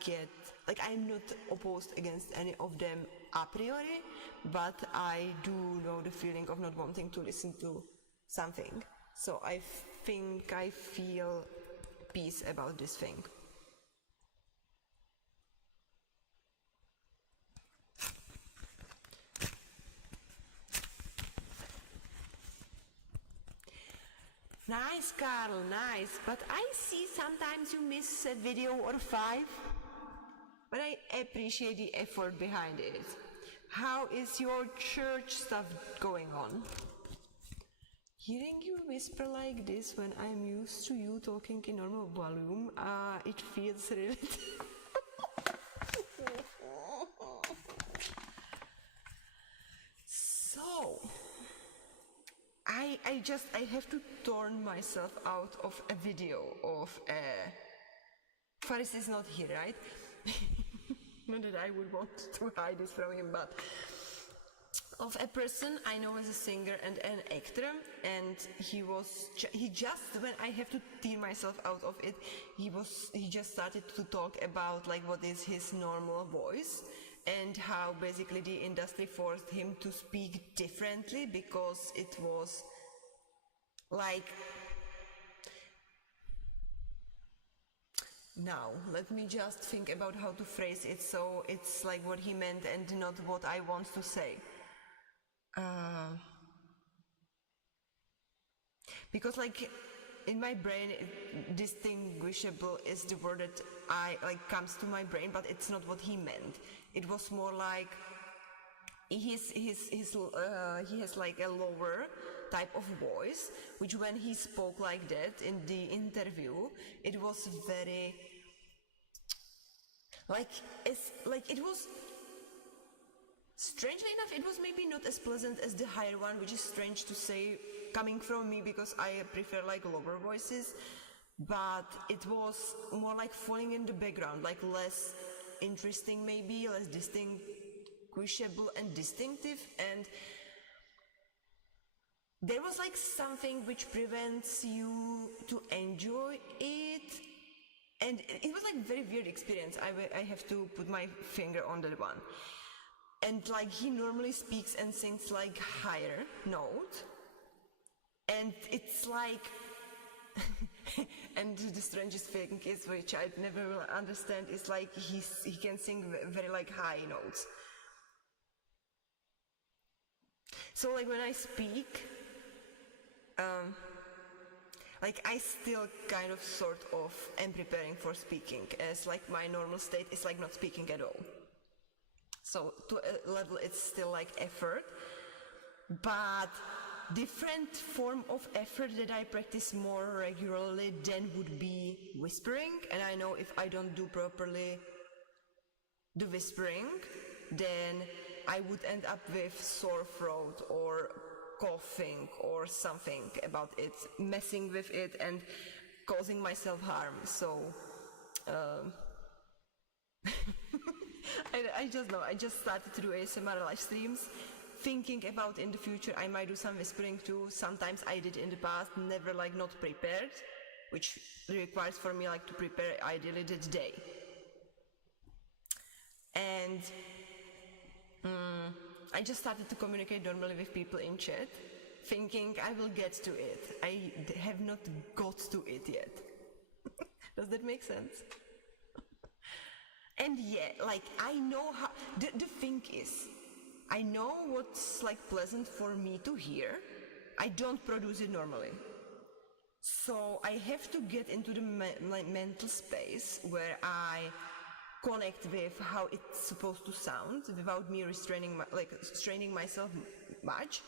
get, like I'm not opposed against any of them a priori, but I do know the feeling of not wanting to listen to something. So I think I feel peace about this thing. Nice, Carl, nice. But I see sometimes you miss a video or 5. But I appreciate the effort behind it. How is your church stuff going on? Hearing you whisper like this when I'm used to you talking in normal volume, it feels really... So, I have to turn myself out of a video of Faris is not here, right? Not that I would want to hide this from him, but of a person I know as a singer and an actor, and he just, when I have to tear myself out of it, he just started to talk about like what is his normal voice and how basically the industry forced him to speak differently because it was like... Now, let me just think about how to phrase it so it's like what he meant and not what I want to say. Because like in my brain, distinguishable is the word that I like comes to my brain, but it's not what he meant. It was more like he has like a lower type of voice, which when he spoke like that in the interview, it was very it was, strangely enough, it was maybe not as pleasant as the higher one, which is strange to say coming from me because I prefer like lower voices, but it was more like falling in the background, like less interesting maybe, less distinguishable and distinctive, and there was like something which prevents you to enjoy it, and it was like a very weird experience. I have to put my finger on that one. And like he normally speaks and sings like higher note, and it's like and the strangest thing is, which I never will understand, is like he can sing very like high notes. So like when I speak, like I still kind of sort of am preparing for speaking, as like my normal state is like not speaking at all. So to a level it's still like effort, but different form of effort that I practice more regularly than would be whispering, and I know if I don't do properly the whispering, then I would end up with sore throat or coughing or something about it, messing with it and causing myself harm. So I just know, I just started to do ASMR live streams, thinking about in the future I might do some whispering too. Sometimes I did in the past, never like not prepared, which requires for me like to prepare ideally the day. And I just started to communicate normally with people in chat, thinking I will get to it. I have not got to it yet. Does that make sense? And yeah, like I know how, the thing is, I know what's like pleasant for me to hear. I don't produce it normally. So I have to get into the mental space where I connect with how it's supposed to sound without me straining myself much,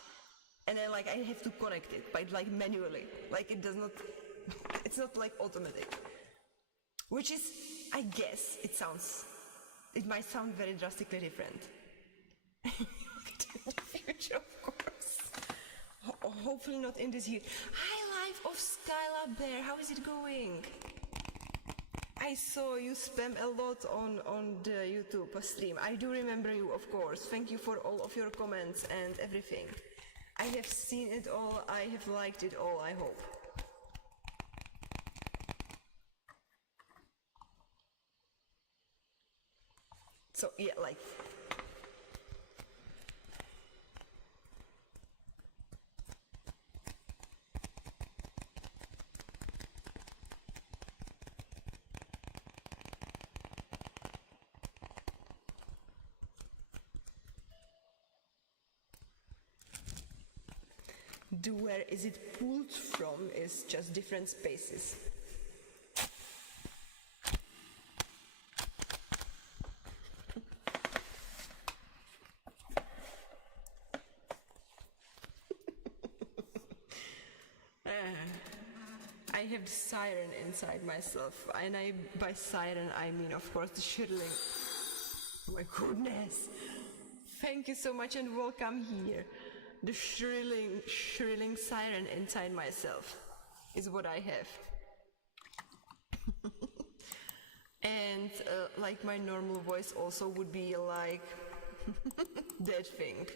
and then like I have to connect it by like manually, like it's not like automatic, which is, I guess it might sound very drastically different in the future, of course. Hopefully not in this year. Hi, life of Skylar Bear, how is it going? I saw you spam a lot on the YouTube stream. I do remember you, of course. Thank you for all of your comments and everything. I have seen it all, I have liked it all, I hope. So yeah, like... where is it pulled from is just different spaces. I have the siren inside myself, and by siren I mean, of course, the shrilling. Oh my goodness! Thank you so much and welcome here. The shrilling siren inside myself is what I have. And like my normal voice also would be like that thing.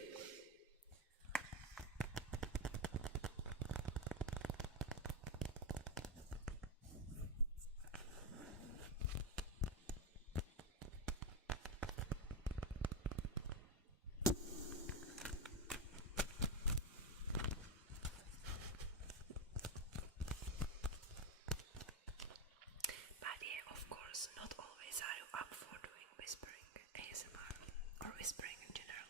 Not always are you up for doing whispering ASMR or whispering in general.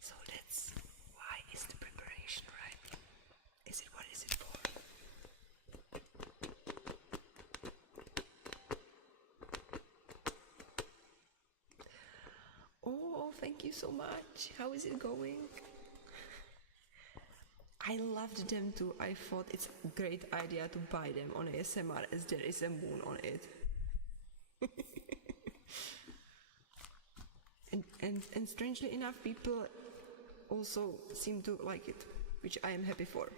So that's why is the preparation, right? Is it what is it for? Oh, thank you so much. How is it going? I loved them too. I thought it's a great idea to buy them on ASMR as there is a moon on it. and strangely enough, people also seem to like it, which I am happy for.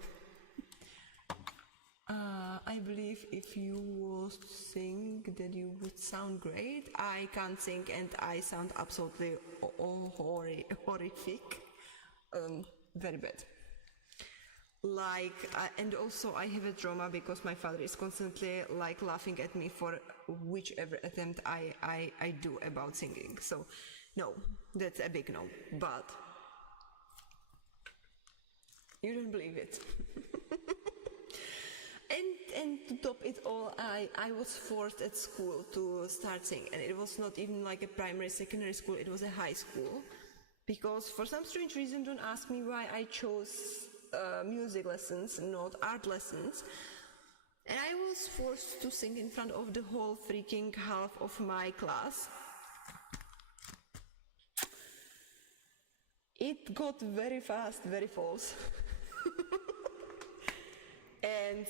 I believe if you would sing that you would sound great. I can't sing and I sound absolutely horrific. Very bad. And also I have a trauma because my father is constantly like laughing at me for whichever attempt I do about singing. So no, that's a big no. But you don't believe it. and to top it all, I was forced at school to start singing, and it was not even like a primary, secondary school, it was a high school. Because for some strange reason, don't ask me why I chose music lessons, not art lessons. And I was forced to sing in front of the whole freaking half of my class. It got very fast, very false. And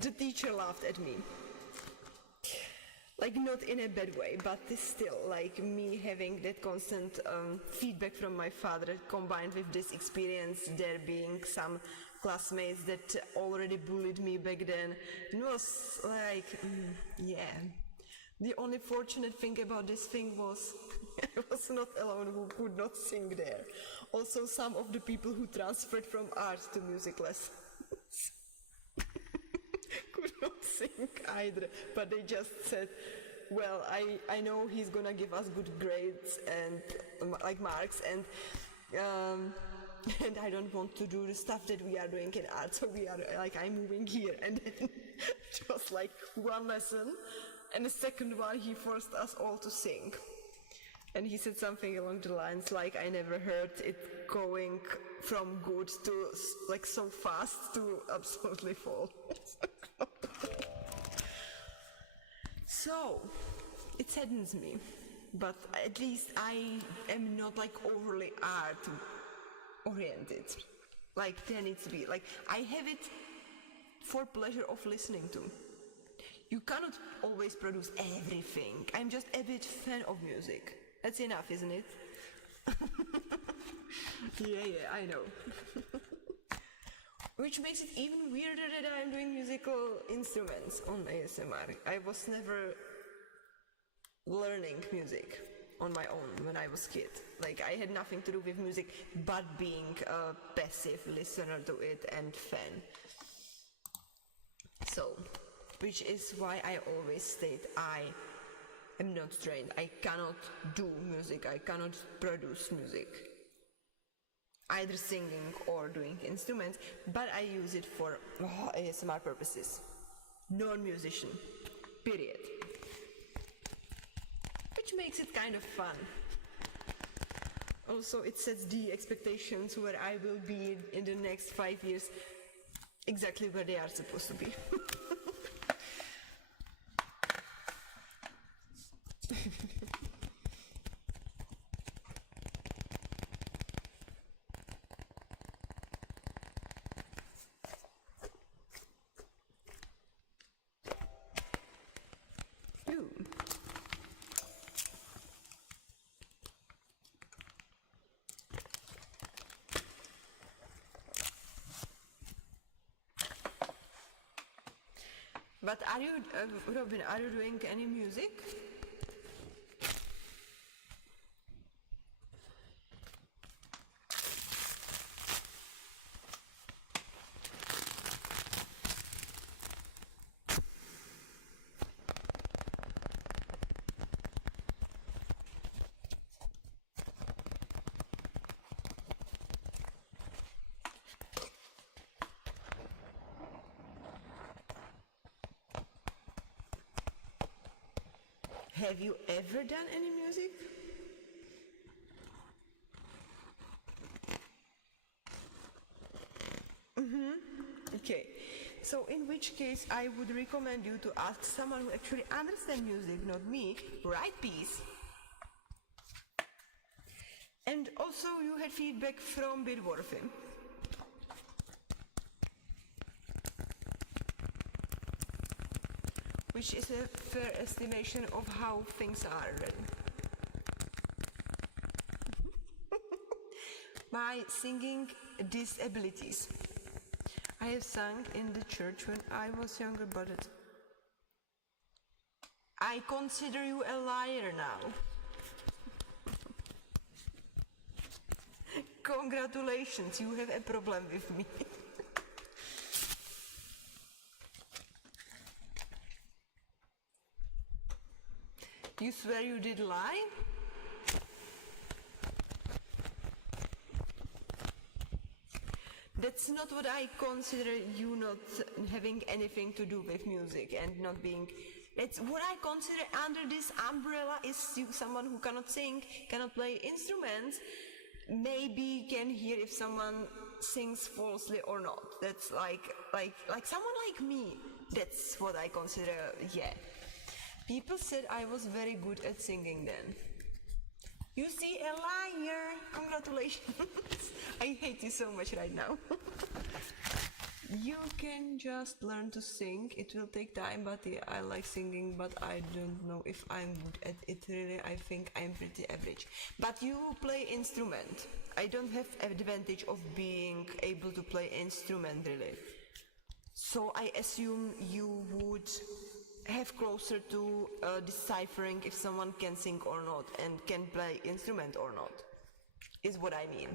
the teacher laughed at me. Like, not in a bad way, but still, like, me having that constant feedback from my father combined with this experience, there being some classmates that already bullied me back then, it was like, yeah. The only fortunate thing about this thing was I was not alone who could not sing there. Also, some of the people who transferred from art to music lessons could not sing either, but they just said, well, I know he's gonna give us good grades and like marks, and I don't want to do the stuff that we are doing in art, so we are like, I'm moving here. And then just like one lesson, and the second one he forced us all to sing. And he said something along the lines like, I never heard it going from good to like so fast to absolutely fall. So, it saddens me, but at least I am not like overly art oriented. Like there needs to be, like I have it for pleasure of listening to. You cannot always produce everything. I'm just a bit fan of music. That's enough, isn't it? Yeah, I know. Which makes it even weirder that I'm doing musical instruments on ASMR. I was never learning music on my own when I was a kid. Like, I had nothing to do with music but being a passive listener to it and fan. So, which is why I always state I am not trained. I cannot do music. I cannot produce music. Either singing or doing instruments, but I use it for ASMR purposes. Non-musician, period. Which makes it kind of fun. Also, it sets the expectations where I will be in the next 5 years, exactly where they are supposed to be. But are you, Robin, are you doing any music? Have you ever done any music? Okay, so in which case I would recommend you to ask someone who actually understands music, not me, write piece. And also you had feedback from Bitworthy. Which is a fair estimation of how things are. My singing disabilities. I have sung in the church when I was younger, but I consider you a liar now. Congratulations, you have a problem with me. You swear you did lie? That's not what I consider you not having anything to do with music and not being... That's what I consider under this umbrella is you, someone who cannot sing, cannot play instruments, maybe can hear if someone sings falsely or not. That's like someone like me. That's what I consider, yeah. People said I was very good at singing then. You see, a liar! Congratulations! I hate you so much right now. You can just learn to sing. It will take time, but yeah, I like singing, but I don't know if I'm good at it really. I think I'm pretty average. But you play instrument. I don't have advantage of being able to play instrument really. So I assume you would have closer to deciphering if someone can sing or not and can play instrument or not, is what I mean.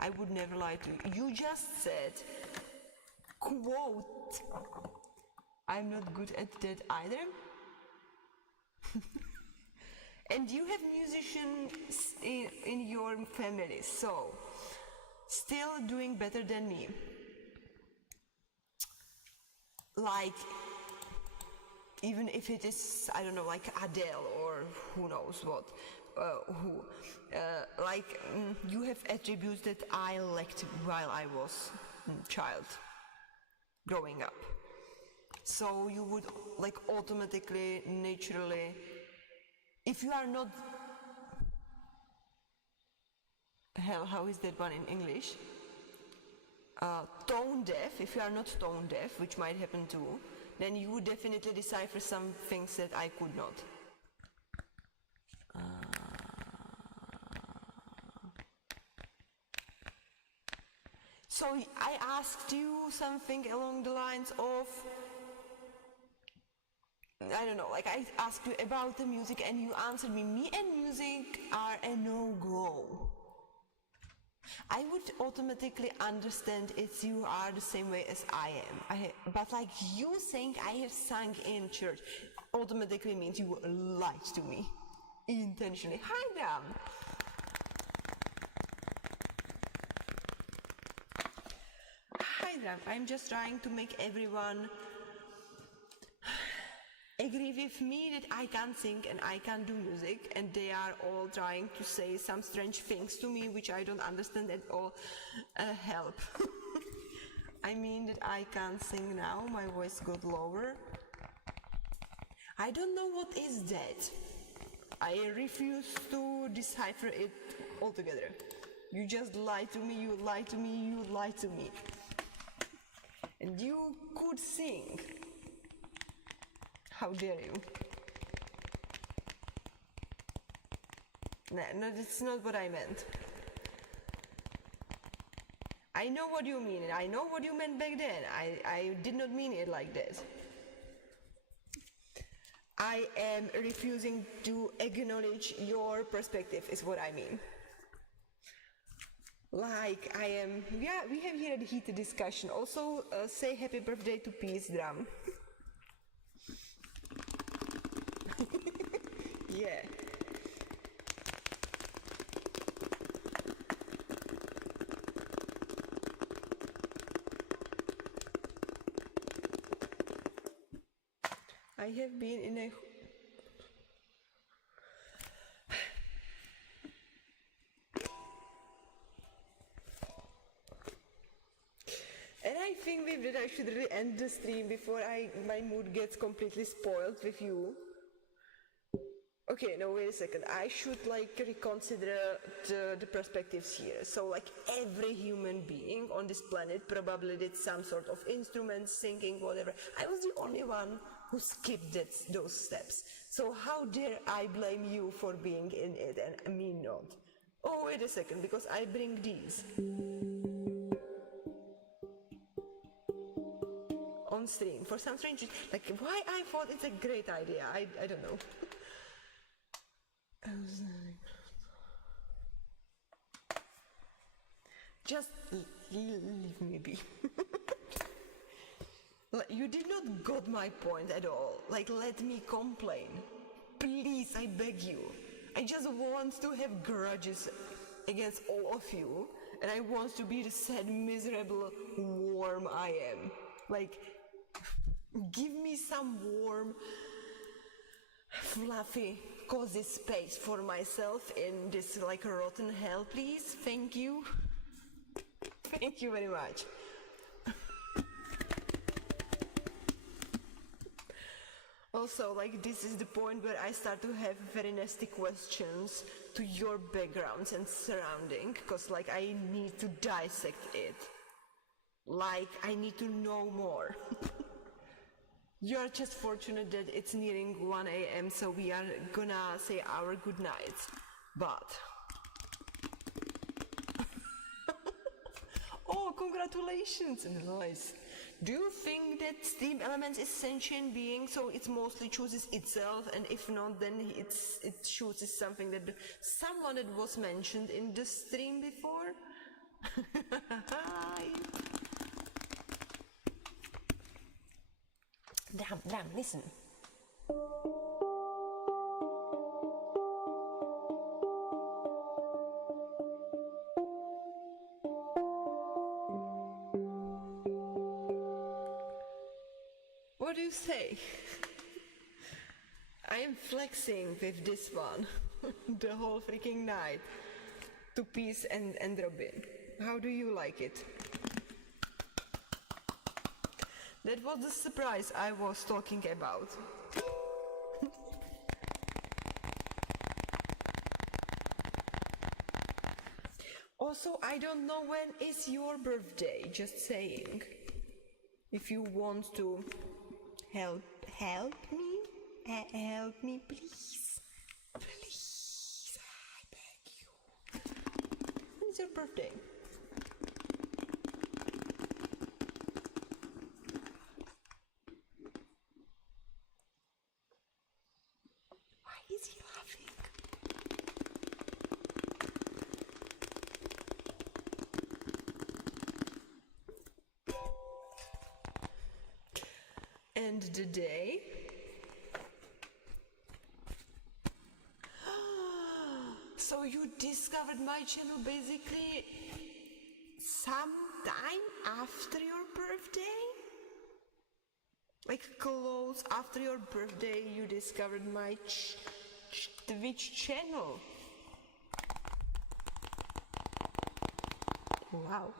I would never lie to you. You just said, quote, I'm not good at that either. And you have musicians in your family, so still doing better than me. Like, even if it is, I don't know, like Adele or who knows what, you have attributes that I lacked while I was child, growing up. So you would like automatically, naturally, if you are not, hell, how is that one in English? Tone deaf, if you are not tone deaf, which might happen too, then you would definitely decipher some things that I could not. So I asked you something along the lines of, I don't know, like I asked you about the music and you answered me and music are a no-go. I would automatically understand if you are the same way as I am. But like you saying I have sung in church automatically means you lied to me. Intentionally. Hi, Dan. Hi, Dan. I'm just trying to make everyone agree with me that I can't sing and I can't do music, and they are all trying to say some strange things to me which I don't understand at all. Help. I mean that I can't sing now, my voice got lower. I don't know what is that. I refuse to decipher it altogether. You just lie to me, you lie to me, you lie to me. And you could sing. How dare you? No, that's not what I meant. I know what you mean, and I know what you meant back then. I did not mean it like that. I am refusing to acknowledge your perspective, is what I mean. Like, yeah, we have here a heated discussion. Also, say happy birthday to Peace Drum. Yeah. I have been in a... And I think with that I should really end the stream before my mood gets completely spoiled with you. Okay, no, wait a second. I should like reconsider the perspectives here. So like every human being on this planet probably did some sort of instrument, singing, whatever. I was the only one who skipped those steps. So how dare I blame you for being in it and me not? Oh, wait a second, because I bring these on stream for some strange, like why I thought it's a great idea. I don't know. Just leave me be. You did not got my point at all. Like, let me complain. Please, I beg you. I just want to have grudges against all of you, and I want to be the sad, miserable worm I am. Like, give me some warm, fluffy, cozy space for myself in this like rotten hell, please. Thank you. Thank you very much. Also, like, this is the point where I start to have very nasty questions to your backgrounds and surrounding, because like I need to dissect it. Like, I need to know more. You're just fortunate that it's nearing 1 a.m. so we are gonna say our good nights. But... Oh, congratulations! Nice. Do you think that Steam Elements is sentient being, so it mostly chooses itself, and if not, then it chooses something that someone that was mentioned in the stream before? Hi. Damn, listen. What do you say? I am flexing with this one the whole freaking night to Peace and Robin. How do you like it? That was the surprise I was talking about. Also, I don't know when is your birthday, just saying. If you want to help me, please. Please, I beg you. When is your birthday? Why is he laughing? And the day? So you discovered my channel basically sometime after your birthday? Like close after your birthday you discovered my Twitch channel. Wow.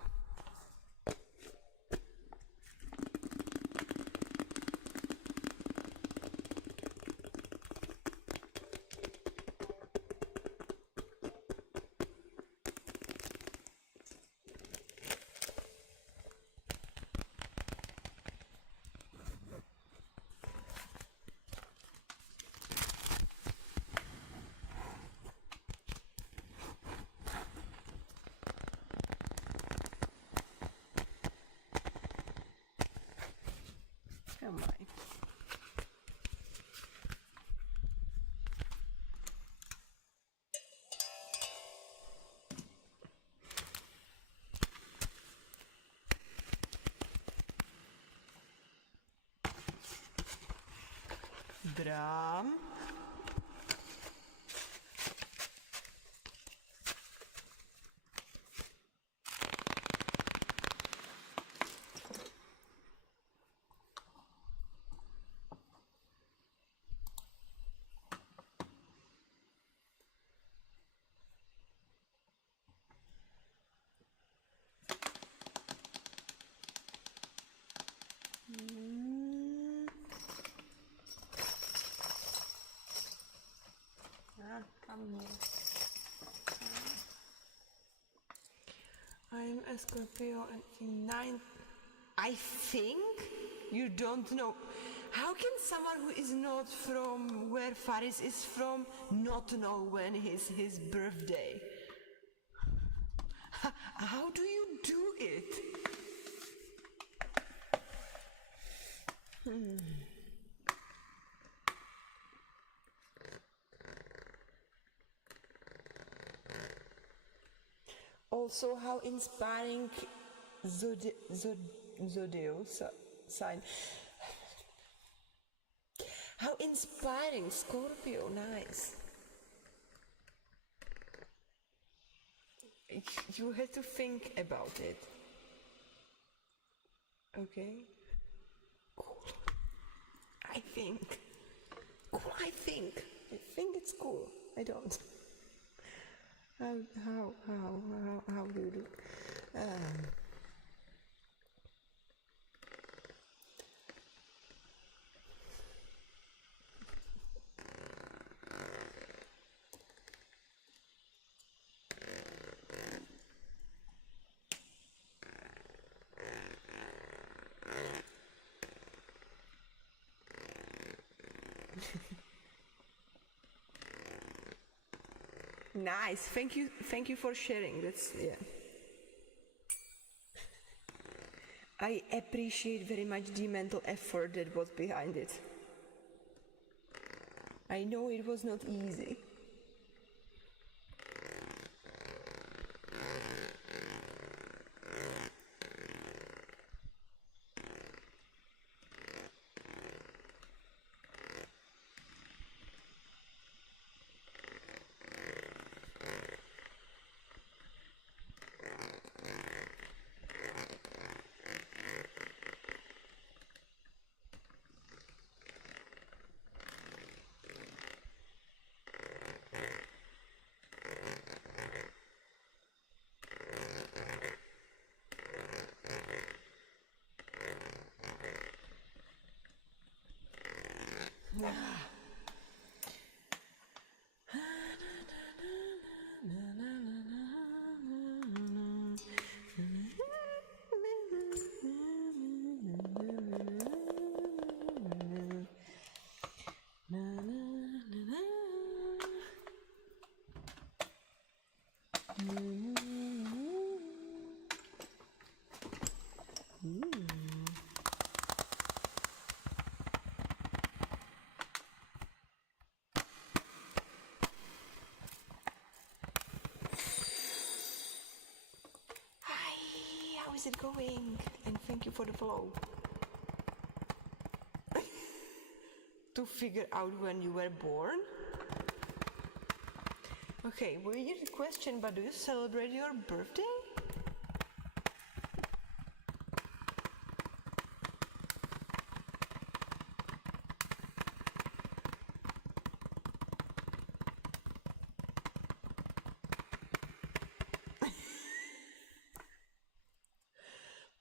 Am I? Bram. Come here. I'm a Scorpio and 9. I think you don't know. How can someone who is not from where Faris is from not know when is his birthday? How do you do it? Also, how inspiring zodiac sign. How inspiring, Scorpio, nice. You have to think about it. Okay? Cool. I think. Cool, I think. I think it's cool. I don't. How do you do? Nice. Thank you for sharing. That's yeah. I appreciate very much the mental effort that was behind it. I know it was not easy. How is it going? And thank you for the follow. To figure out when you were born? Okay, weird question, but do you celebrate your birthday?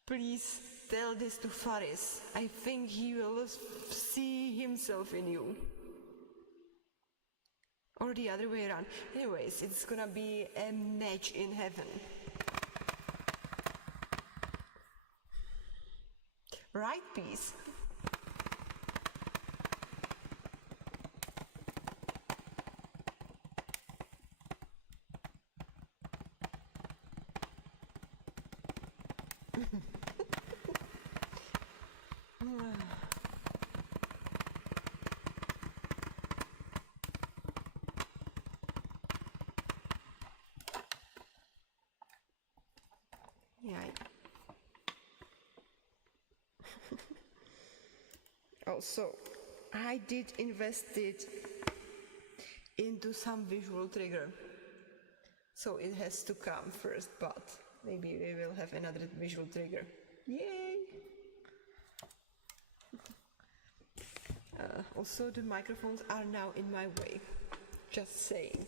Please tell this to Faris. I think he will see himself in you. Or the other way around. Anyways, it's gonna be a match in heaven. Right, peace? Yeah. Also, I did invest it into some visual trigger. So it has to come first, but maybe we will have another visual trigger. Yay! Also, the microphones are now in my way. Just saying.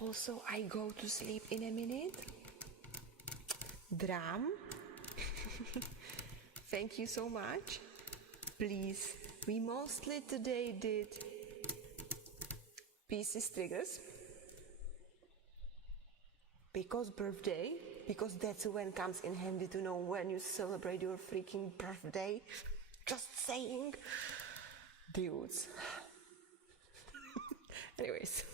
Also, I go to sleep in a minute. Dram. Thank you so much. Please, we mostly today did pieces triggers. Because birthday, because that's when comes in handy to know when you celebrate your freaking birthday. Just saying. Dudes. Anyways.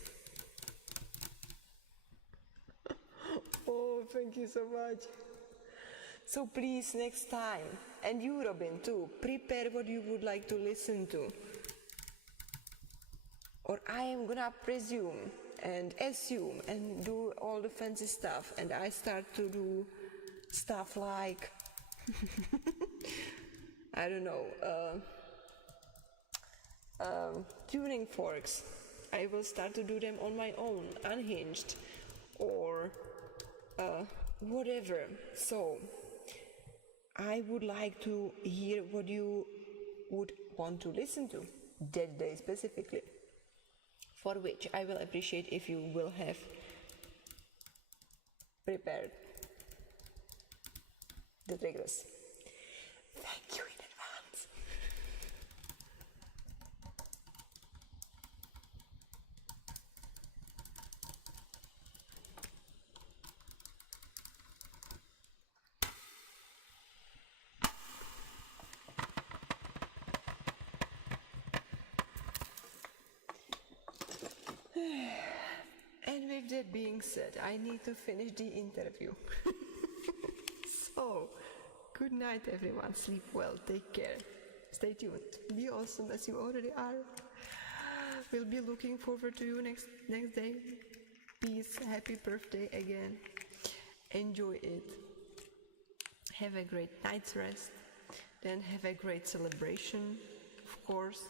Oh, thank you so much. So please, next time, and you, Robin, too, prepare what you would like to listen to. Or I am gonna presume and assume and do all the fancy stuff, and I start to do stuff like I don't know, tuning forks. I will start to do them on my own, unhinged, or whatever. So I would like to hear what you would want to listen to that day specifically, for which I will appreciate if you will have prepared the triggers. Thank you in advance. And with that being said, I need to finish the interview. So, good night everyone, sleep well, take care, stay tuned, be awesome as you already are. We'll be looking forward to you next day. Peace, happy birthday again, enjoy it, have a great night's rest, then have a great celebration, of course.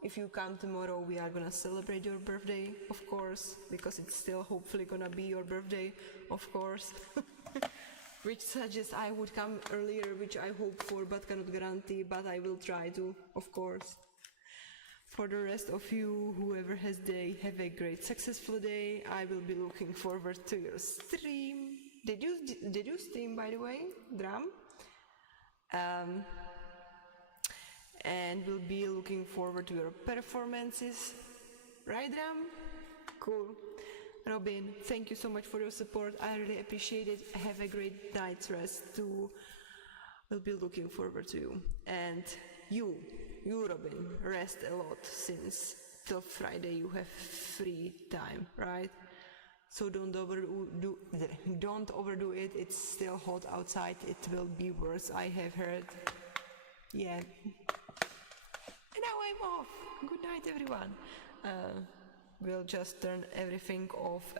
If you come tomorrow, we are gonna celebrate your birthday, of course, because it's still hopefully gonna be your birthday, of course. Which suggests I would come earlier, which I hope for but cannot guarantee, but I will try to, of course. For the rest of you, whoever has day, have a great successful day. I will be looking forward to your stream. Did you stream, by the way, Dram? And we'll be looking forward to your performances. Right, Ram? Cool. Robin, thank you so much for your support. I really appreciate it. Have a great night's rest too. We'll be looking forward to you. And you Robin, rest a lot since till Friday you have free time, right? So don't overdo it. It's still hot outside. It will be worse, I have heard. Yeah. And now I'm off. Good night, everyone. We'll just turn everything off